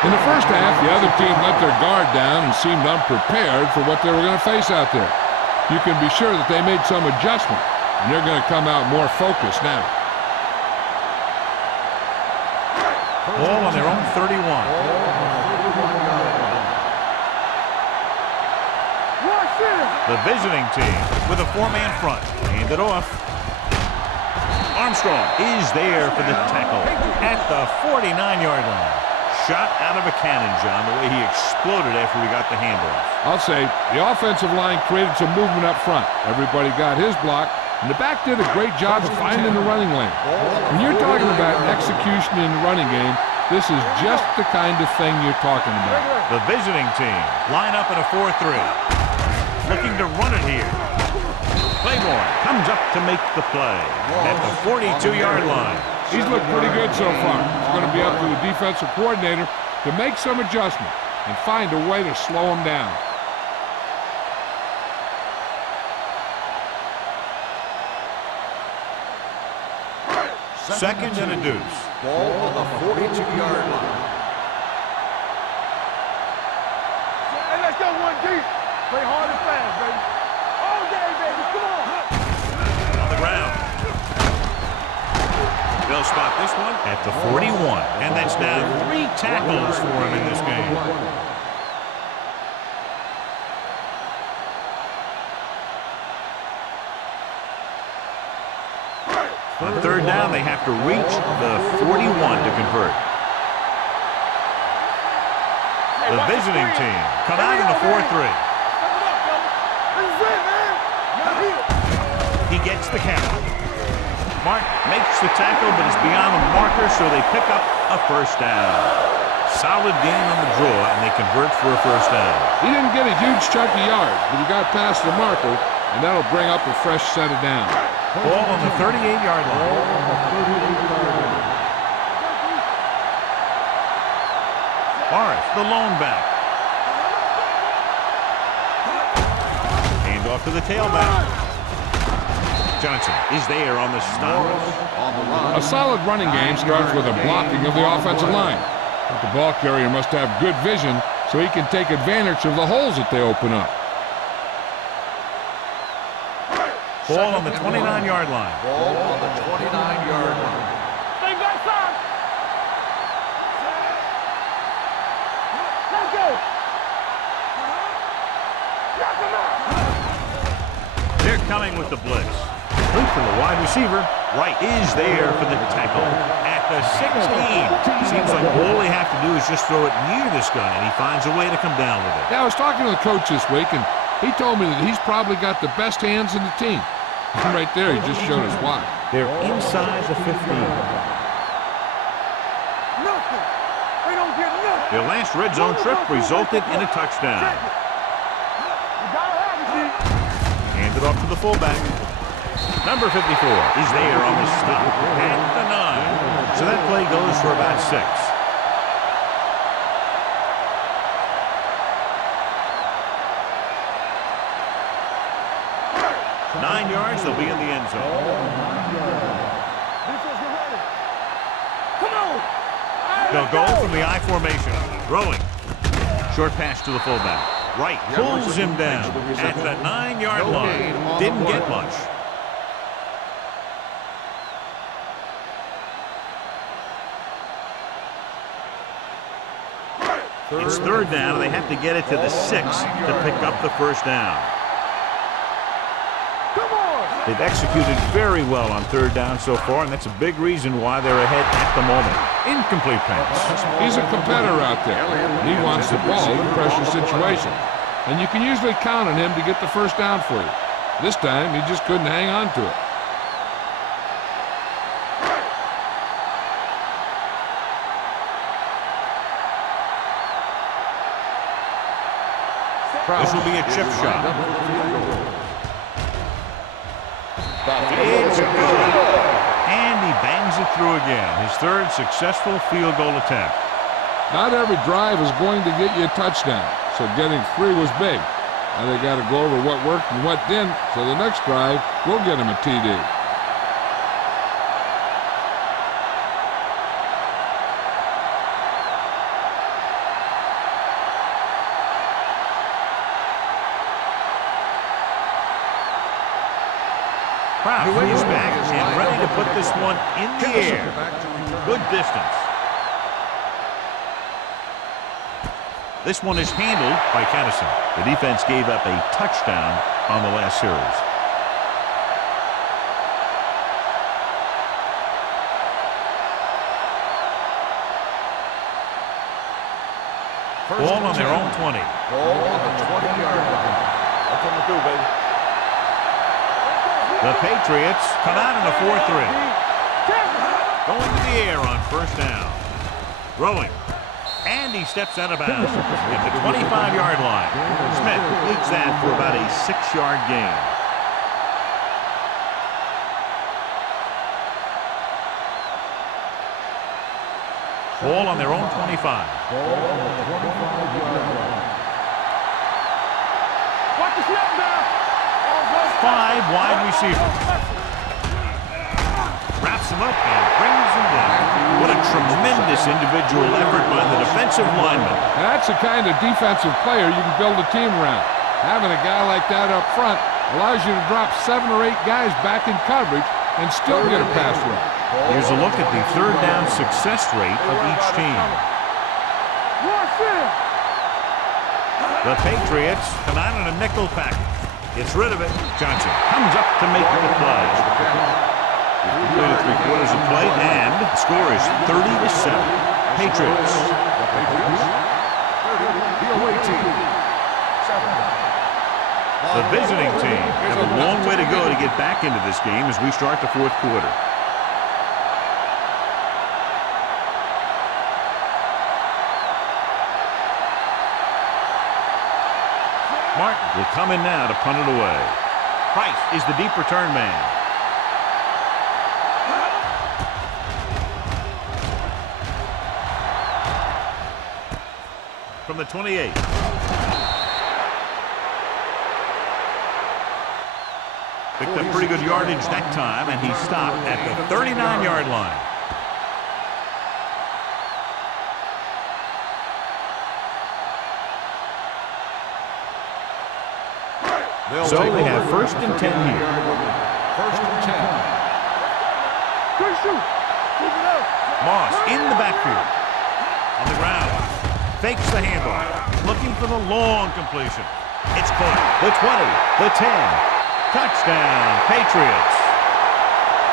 In the first half, the other team let their guard down and seemed unprepared for what they were going to face out there. You can be sure that they made some adjustment, and they're going to come out more focused now. Ball on their own 31. The visiting team with a 4-man front. Hand it off. Armstrong is there for the tackle at the 49-yard line. Shot out of a cannon, John, the way he exploded after he got the handoff. I'll say the offensive line created some movement up front. Everybody got his block, and the back did a great job of finding the running lane. When you're talking about execution in the running game, this is just the kind of thing you're talking about. The visiting team line up in a 4-3. Looking to run it here. Claiborne comes up to make the play at the 42-yard line. He's looked pretty good so far. It's going to be up to the defensive coordinator to make some adjustment and find a way to slow him down. Second and a deuce. Ball on the 42-yard line. Hey, let's go one deep. Play hard and fast, baby. All day, baby. Come on. On the ground. They'll spot this one at the 41. And that's now 3 tackles for him in this game. On third down, they have to reach the 41 to convert. The visiting team come out in the 4-3. He gets the count. Mark makes the tackle, but it's beyond the marker, so they pick up a first down. Solid gain on the draw, and they convert for a first down. He didn't get a huge chunk of yards, but he got past the marker, and that'll bring up a fresh set of downs. Ball on the 38-yard line. Morris, the lone back. Hand off to the tailback. Johnson is there on the stop. A solid running game starts with a blocking of the offensive line. But the ball carrier must have good vision so he can take advantage of the holes that they open up. Ball on the 29-yard line. Ball on the 29-yard line. Stay back side. Let's go. Knock him out. They're coming with the blitz. Look for the wide receiver. Wright is there for the tackle at the 16. Seems like all they have to do is just throw it near this guy, and he finds a way to come down with it. Yeah, I was talking to the coach this week, and he told me that he's probably got the best hands in the team. And right there, he just showed us why. They're inside the 15. Nothing. They don't get nothing. Their last red zone trip resulted in a touchdown. You gotta have it, G. Hand it off to the fullback. Number 54 is there on the stop at the 9. So that play goes for about 6. Nine yards, they'll be in the end zone. Come on. They'll go from the I formation. Throwing. Short pass to the fullback. Wright pulls him down at the 9-yard line. Didn't get much. It's third down, and they have to get it to the 6 to pick up the first down. They've executed very well on third down so far, and that's a big reason why they're ahead at the moment. Incomplete pass. He's a competitor out there. He wants the ball in pressure situations. And you can usually count on him to get the first down for you. This time, he just couldn't hang on to it. This will be a chip shot. It's good. And he bangs it through again. His third successful field goal attempt. Not every drive is going to get you a touchdown, so getting 3 was big. Now they got to go over what worked and what didn't, so the next drive will get him a TD. Kraft is back and ready to put this one in the air. Good distance. This one is handled by Kennison. The defense gave up a touchdown on the last series. Ball on their own 20. Ball on the 20-yard line. That's what we do, baby. The Patriots come out in a 4-3. Going to the air on first down. Throwing. And he steps out of bounds at the 25-yard line. Smith completes that for about a 6-yard gain. Ball on their own 25. Ball on the 25-yard line. Watch the snap now. 5 wide receivers. Wraps him up and brings him down. What a tremendous individual effort by the defensive lineman. That's the kind of defensive player you can build a team around. Having a guy like that up front allows you to drop 7 or 8 guys back in coverage and still get a pass rush. Here's a look at the third down success rate of each team. The Patriots come out in a nickel package. Gets rid of it. Johnson comes up to make the play. Completed 3/4 of play, and the score is 30-7. Patriots. The away team. The visiting team have a long way to go to get back into this game as we start the fourth quarter. Martin will come in now to punt it away. Price is the deep return man. From the 28. Picked up pretty good yardage that time, and he stopped at the 39-yard line. So they have 1st and 10 here. 1st and 10. Good shoot. Moss in the backfield. On the ground. Fakes the handoff. Looking for the long completion. It's caught. The 20. The 10. Touchdown, Patriots.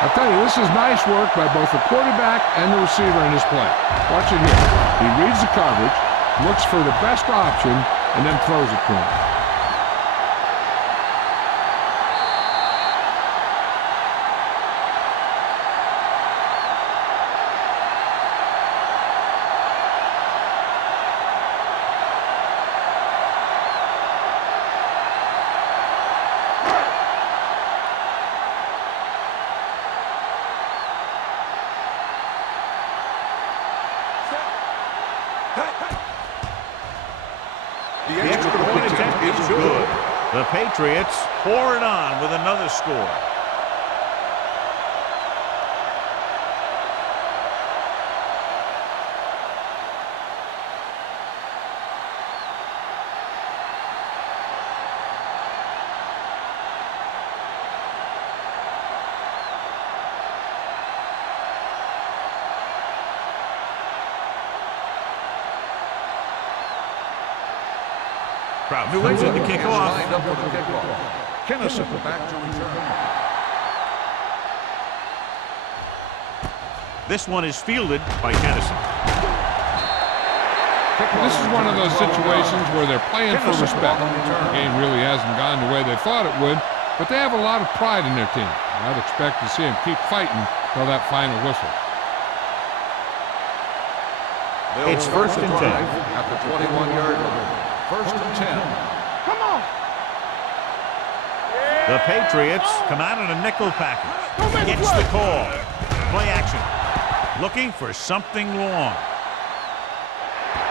I'll tell you, this is nice work by both the quarterback and the receiver in his play. Watch it here. He reads the coverage, looks for the best option, and then throws it to him. The extra point attempt is good. The Patriots pour it on with another score. New England to kick off. Lined up for the kickoff. Kennison back to return. This one is fielded by Kennison. This is one of those situations where they're playing for respect. The game really hasn't gone the way they thought it would, but they have a lot of pride in their team. I'd expect to see them keep fighting till that final whistle. It's 1st and 10. At the 21-yard line. 1st and 10. Come on. The Patriots come out in a nickel package. Gets the call. Play action. Looking for something long.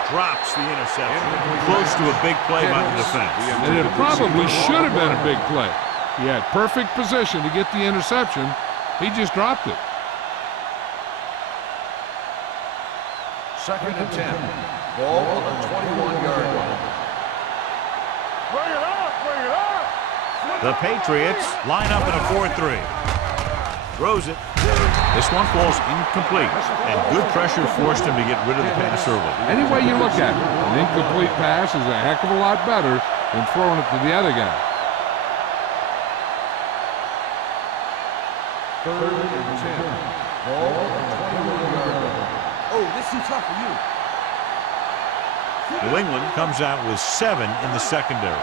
Drops the interception. Close to a big play by the defense. And it probably should have been a big play. He had perfect position to get the interception. He just dropped it. 2nd and 10. Ball on the 21-yard line. Bring it up. Bring it up. The Patriots line up in a 4-3. Throws it. This one falls incomplete, and good pressure forced him to get rid of the pass early. Any way you look at it, an incomplete pass is a heck of a lot better than throwing it to the other guy. 3rd and 10. Ball on the 21-yard line. Oh, this is tough for you. New England comes out with 7 in the secondary.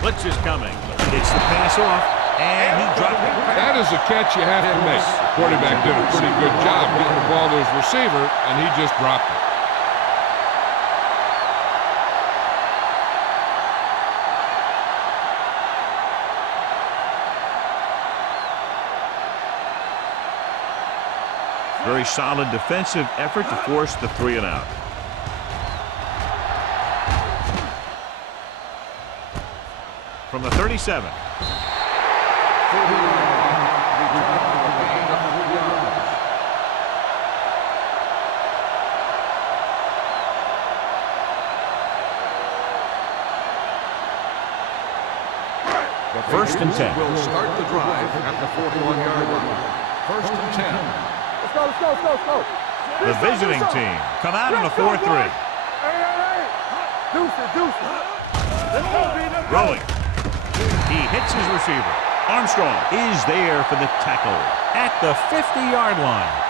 Blitz is coming. It's the pass off, and he dropped it. That is a catch you have to make. The quarterback did a pretty good job getting the ball to his receiver, and he just dropped it. Very solid defensive effort to force the 3 and out. From the 37. First and 10. Will start the drive at the 41-yard line. First and 10. Let's go, let's go, let's go, let's go. The visiting team come out in a 4-3. Hey, hey, hey. Deuce it, deuce it. Let's go, B, let's go. Rolling. He hits his receiver. Armstrong is there for the tackle at the 50-yard line.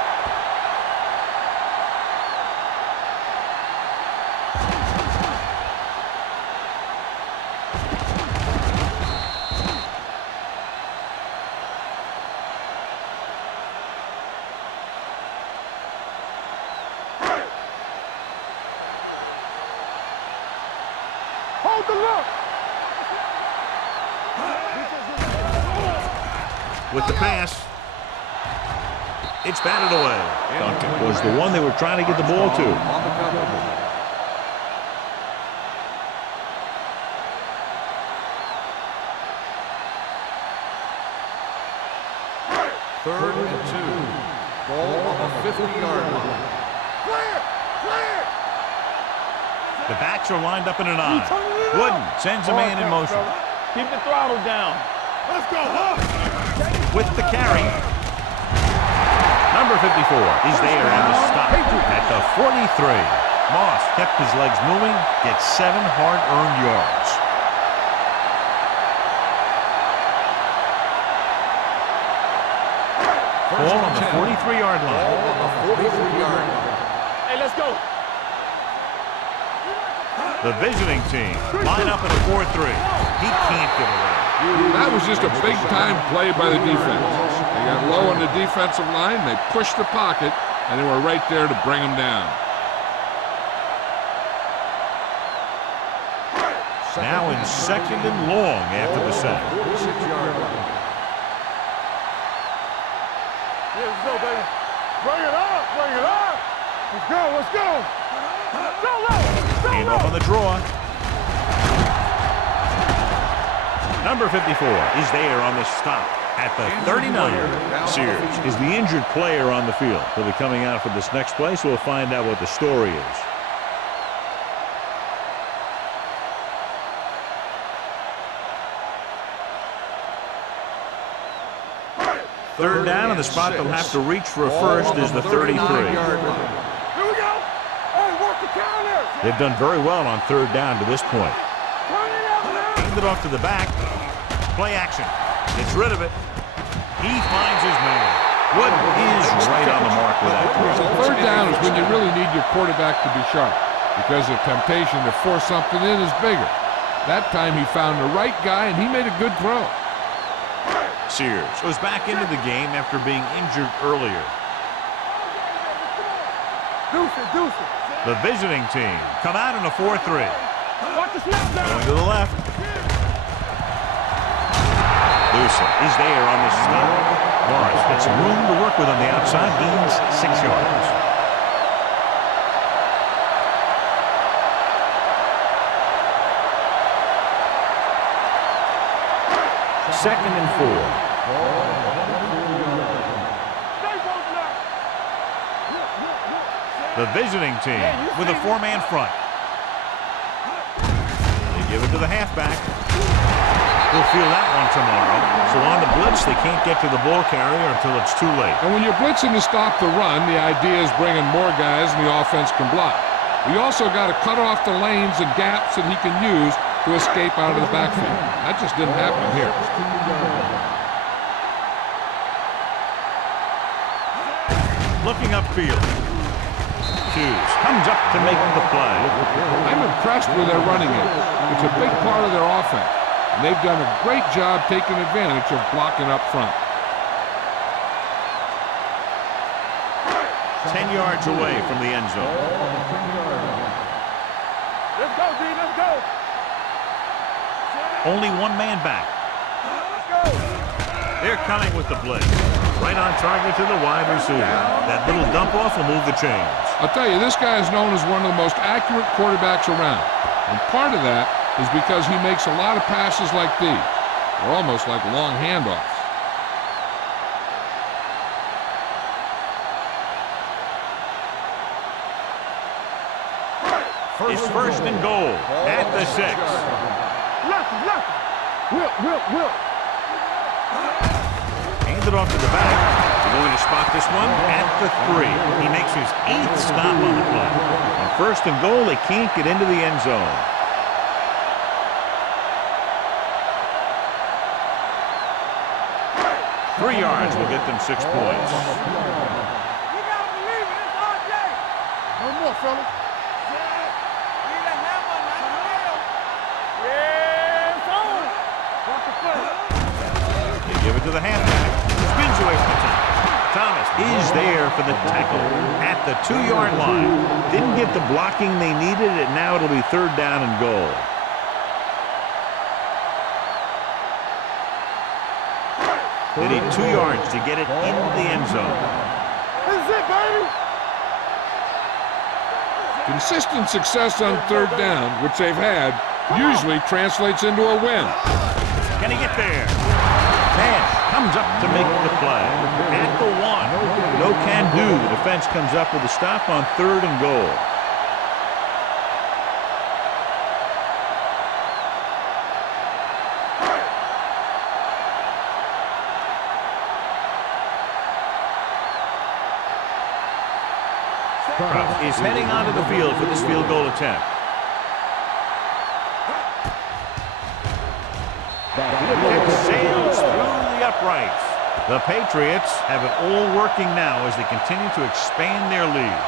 Hold the look. With the pass, it's batted away. Duncan was the one they were trying to get the ball to. On the cover. Third and 2. Ball on the 50-yard line. Clear, clear. The backs are lined up in an I. Wooden sends a man in motion. Keep the throttle down. Let's go, huh? With the carry. Number 54 is there on the stop at the 43. Moss kept his legs moving, gets 7 hard-earned yards. Ball on the 43-yard line. Ball on the 43-yard line. Hey, let's go. The visiting team line up in a 4-3. He can't get away. That was just a big-time play by the defense. They got low on the defensive line, they pushed the pocket, and they were right there to bring him down. Now in second and long after the sack. 46-yard line. Yeah, let's go, baby. Bring it up, bring it up. Let's go, let's go. Go low, go Hand low. off on the draw. Number 54 is there on the stop at the 39. Sears is the injured player on the field. He'll be coming out for this next play, so we'll find out what the story is. Third down, and the spot they'll have to reach for a first is the 33. Yard line. Here we go. Hey, work the counter. They've done very well on third down to this point. Turn it up now. Hand it off to the back. Play action. Gets rid of it. He finds his man. Wood is right on the mark with that throw. Third down is when you really need your quarterback to be sharp because the temptation to force something in is bigger. That time he found the right guy, and he made a good throw. Sears goes back into the game after being injured earlier. Deuce it, deuce it. The visiting team come out in a 4-3. Watch the snap now. Going to the left. Lucy is there on the stop. Morris gets some room to work with on the outside. Gains 6 yards. Second and 4. The visiting team with a 4-man front. They give it to the halfback. We'll feel that one tomorrow. So on the blitz, they can't get to the ball carrier until it's too late. And when you're blitzing to stop the run, the idea is bringing more guys and the offense can block. We also got to cut off the lanes and gaps that he can use to escape out of the backfield. That just didn't happen here. Looking upfield. Hughes comes up to make the play. I'm impressed with their running game. It's a big part of their offense. And they've done a great job taking advantage of blocking up front. 10 yards away from the end zone. Let's go, D, let's go. Only one man back. Let's go. They're coming with the blitz. Right on target to the wide receiver. That little dump off will move the chains. I'll tell you, this guy is known as one of the most accurate quarterbacks around. And part of that is because he makes a lot of passes like these. They're almost like long handoffs. It's first and goal at the 6. Will. Hands it off to the back. They're going to spot this one at the 3. He makes his 8th stop on the play. On first and goal, they can't get into the end zone. Three yards will get them 6 points. You gotta believe it. It's RJ. No more, fellas. Need a hammer, not a nail. Yeah, it's on. Watch the play. They give it to the halfback. Spins away from the tackle. Thomas is there for the tackle at the 2-yard line. Didn't get the blocking they needed, and now it'll be 3rd down and goal. They need 2 yards to get it into the end zone. This is it, baby. Consistent success on 3rd down, which they've had, usually translates into a win. Can he get there? Nash comes up to make the play. At the 1. No can do. The defense comes up with a stop on 3rd and goal. Is heading onto the field for this field goal attempt. It sails through the uprights. The Patriots have it all working now as they continue to expand their lead.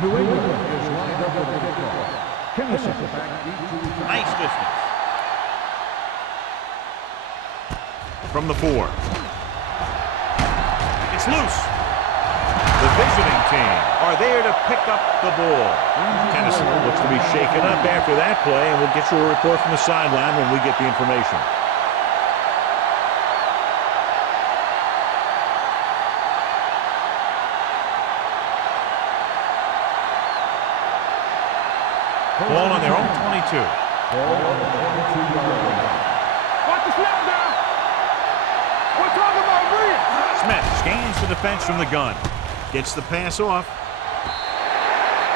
New England is lined up with the kickoff. Kennison. Nice distance. From the 4. It's loose. The visiting team are there to pick up the ball. Kennison looks to be shaken up after that play, and we'll get you a report from the sideline when we get the information. Ball on their own 22. Watch the snap down. We're talking about real. Smith scans the defense from the gun. Gets the pass off.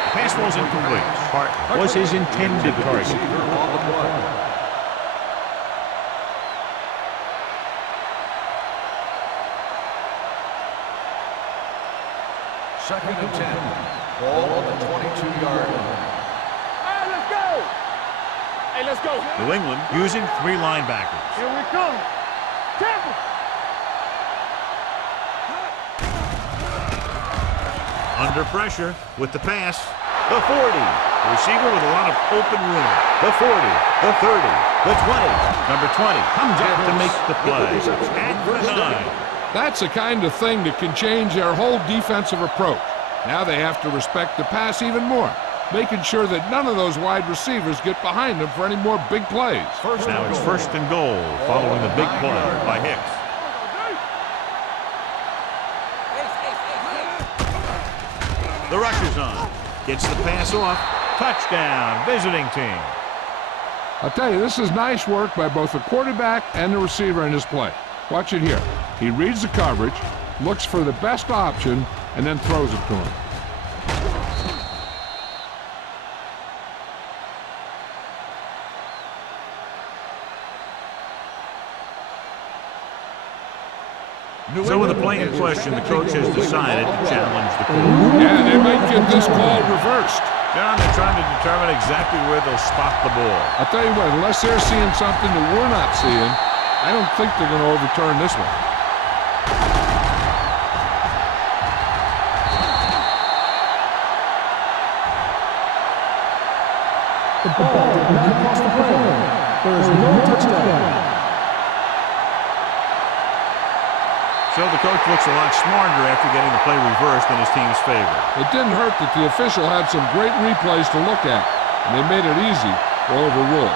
The pass was incomplete. Hart was his intended target. Second and 10. Ball on the 22-yard line. Hey, let's go. New England using 3 linebackers. Here we come. Tampa. Under pressure with the pass. The 40. The receiver with a lot of open room. The 40. The 30. The 20. Number 20 comes out to make the play. At the 9. That's the kind of thing that can change their whole defensive approach. Now they have to respect the pass even more, making sure that none of those wide receivers get behind them for any more big plays. Now it's first and goal following the big play by Hicks. The rush is on. Gets the pass off. Touchdown, visiting team. I'll tell you, this is nice work by both the quarterback and the receiver in this play. Watch it here. He reads the coverage, looks for the best option, and then throws it to him. So with the play in question, the coach has decided to challenge the call. Yeah, they might get this call reversed. John, they're trying to determine exactly where they'll spot the ball. I'll tell you what, unless they're seeing something that we're not seeing, I don't think they're going to overturn this one. The ball did not cross the plane. There is no touchdown. So the coach looks a lot smarter after getting the play reversed in his team's favor. It didn't hurt that the official had some great replays to look at, and they made it easy to overrule.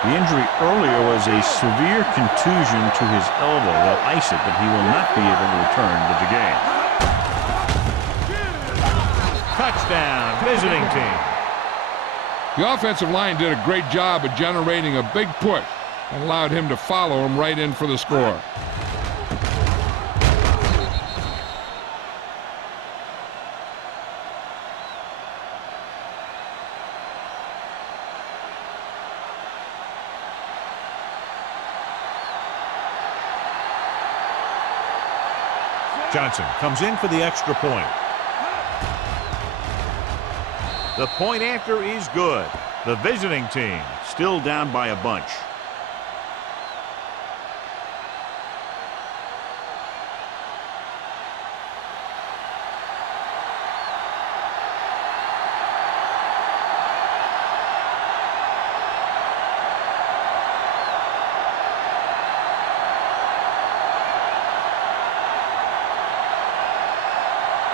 The injury earlier was a severe contusion to his elbow. They'll ice it, but he will not be able to return to the game. Touchdown, visiting team. The offensive line did a great job of generating a big push and allowed him to follow him right in for the score. Johnson comes in for the extra point. The point after is good. The visiting team still down by a bunch.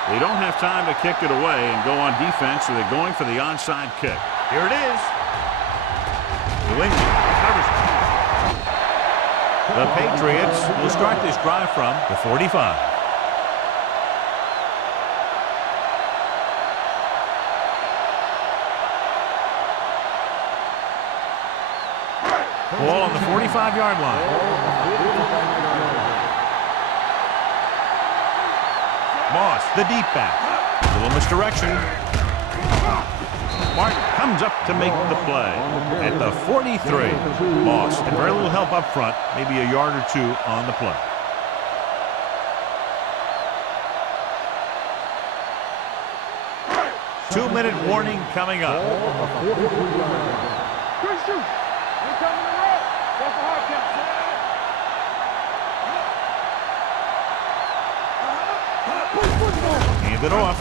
They don't have time to kick it away and go on defense, so they're going for the onside kick. Here it is. New England covers it. The Patriots will start this drive from the 45. Ball on the 45-yard line. Moss, the deep back. A little misdirection. Martin comes up to make the play. At the 43, Moss had very little help up front, maybe a yard or two on the play. Two-minute warning coming up. Hand it off.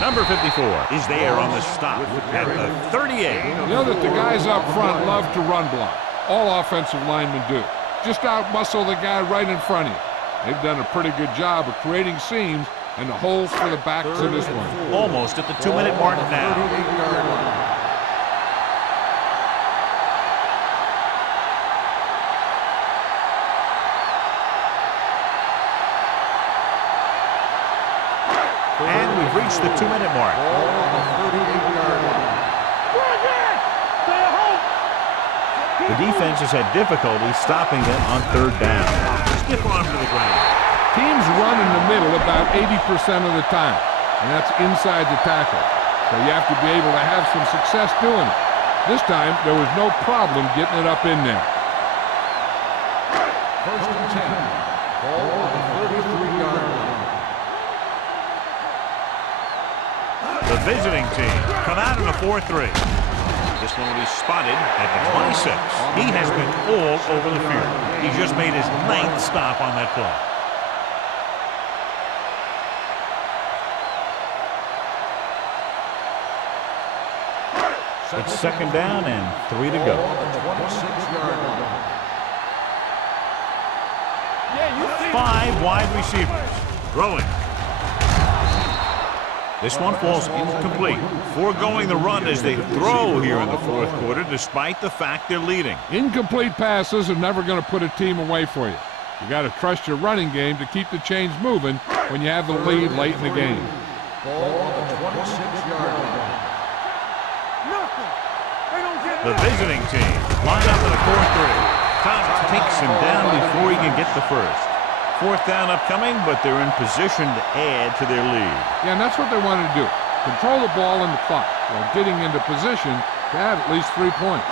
Number 54 is there on the stop at the 38. You know that the guys up front love to run block. All offensive linemen do. Just out-muscle the guy right in front of you. They've done a pretty good job of creating seams and the holes for the backs of this one. Almost at the 2-minute mark now. And we've reached the 2-minute mark. The defense has had difficulty stopping them on third down. Stiff arm to the ground. Teams run in the middle about 80% of the time, and that's inside the tackle. So you have to be able to have some success doing it. This time, there was no problem getting it up in there. First and 10. Ball on the 33-yard line. The visiting team come out in a 4-3. This one will be spotted at the 26. He has been all over the field. He just made his 9th stop on that play. It's second down and 3 to go. 26-yard line. 5 wide receivers. Throwing. This one falls incomplete. Foregoing the run as they throw here in the fourth quarter, despite the fact they're leading. Incomplete passes are never going to put a team away for you. You got to trust your running game to keep the chains moving when you have the lead late in the game. Ball on the 26-yard line. The visiting team line up in a 4-3. Thomas takes him down before he can get the first. Fourth down upcoming, but they're in position to add to their lead. Yeah, and that's what they wanted to do. Control the ball and the clock while getting into position to have at least 3 points.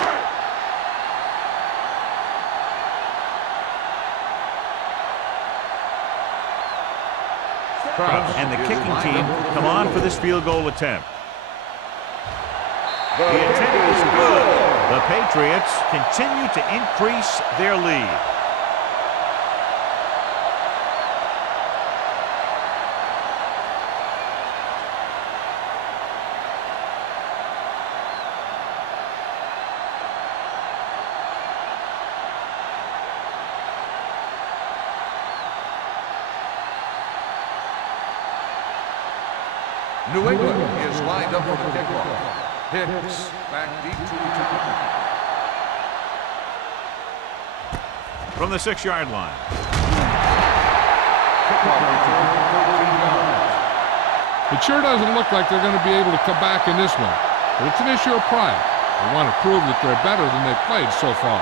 And the kicking team come on for this field goal attempt. The attempt is good. The Patriots continue to increase their lead. New England is lined up for the kickoff. Hicks back deep to return. From the 6-yard line. Kickoff return, 13 yards. It sure doesn't look like they're going to be able to come back in this one, but it's an issue of pride. They want to prove that they're better than they've played so far.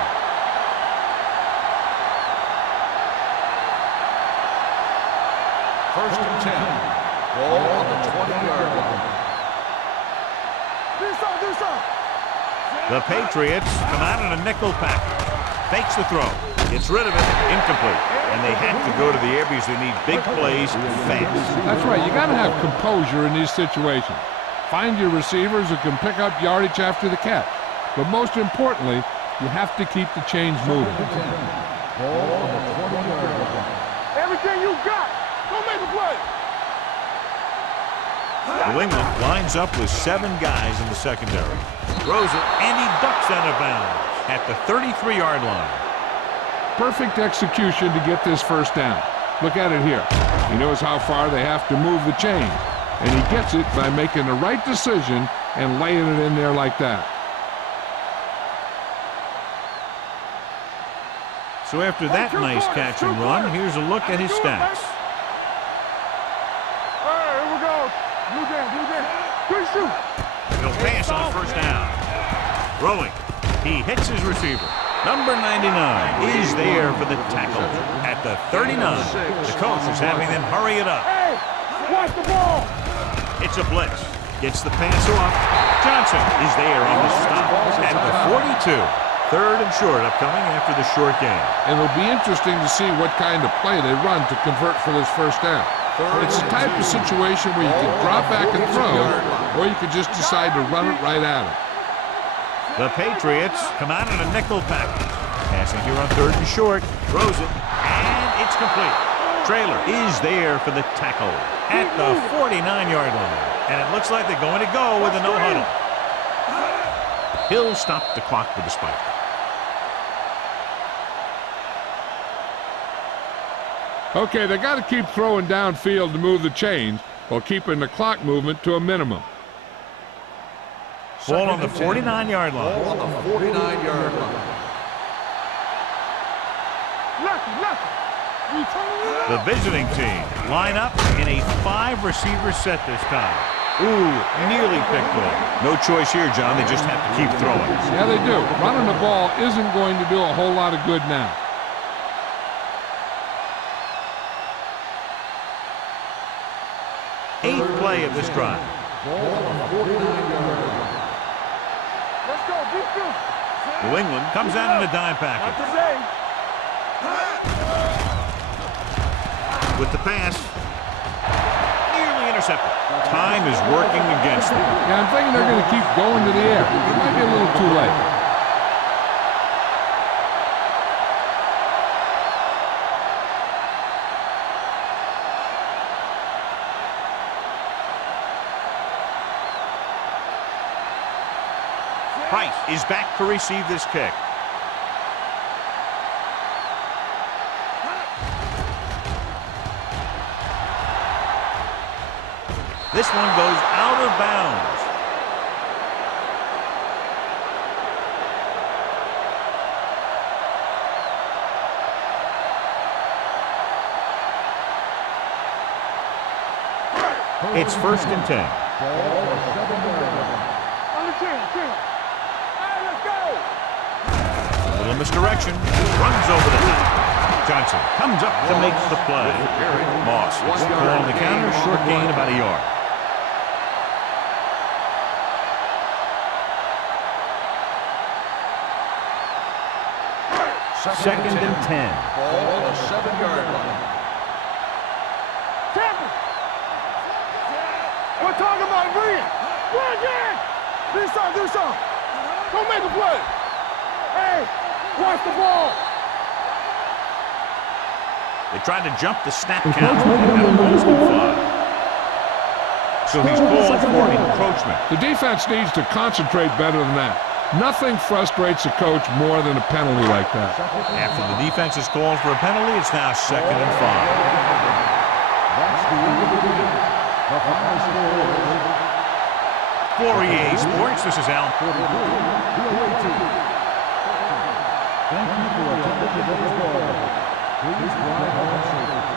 First and 10. Ball on the 20-yard line. The Patriots come out in a nickel package. Fakes the throw. Gets rid of it. Incomplete. And they have to go to the air because they need big plays fast. That's right. You got to have composure in these situations. Find your receivers who can pick up yardage after the catch. But most importantly, you have to keep the chains moving. Everything you got. Go make a play. New England lines up with 7 guys in the secondary. Throws it, and he ducks out of bounds at the 33-yard line. Perfect execution to get this first down. Look at it here. He knows how far they have to move the chain, and he gets it by making the right decision and laying it in there like that. So after that nice catch and run, here's a look at his stats. All right, here we go. Blue game. Good shoot. He'll pass on first down. Throwing. He hits his receiver. Number 99 is there for the tackle at the 39. The coach is having them hurry it up. Hey, watch the ball. It's a blitz. Gets the pass off. Johnson is there on the stop at the 42. 3rd and short upcoming after the short game. And it'll be interesting to see what kind of play they run to convert for this first down. It's the type of situation where you can drop back and throw, or you could just decide to run it right at him. The Patriots come out in a nickel package. Passing here on 3rd and short. Throws it, and it's complete. Trailer is there for the tackle at the 49-yard line. And it looks like they're going to go with a no-huddle. He'll stop the clock with a spike. Okay, they got to keep throwing downfield to move the chains while keeping the clock movement to a minimum. Ball on the 49-yard line. Ball on the 49-yard line. Nothing. The visiting team line up in a 5-receiver set this time. Ooh, nearly picked off. No choice here, John. They just have to keep throwing. Yeah, they do. Running the ball isn't going to do a whole lot of good now. Eighth play of this drive. Let's go, defense. New England comes out in a dime package. With the pass. Nearly intercepted. Time is working against them. Yeah, I'm thinking they're going to keep going to the air. It might be a little too late. Price is back to receive this kick. This one goes out of bounds. It's 1st and 10. A little misdirection. Runs over the top. Johnson comes up to make the play. Moss is on the counter. Short gain about a yard. Second and 10. Ball on the 7-yard line. We're talking about Green. Go again. Do something. Go make a play. Hey, watch the ball. They tried to jump the snap count. That ball's good fly. So he's called for encroachment. The defense needs to concentrate better than that. Nothing frustrates a coach more than a penalty like that. After the defense is called for a penalty, it's now 2nd and 5. The final score is For EA Sports, this is Al. 42, the away team. Thank you for attending today's ball. Please drive home safely.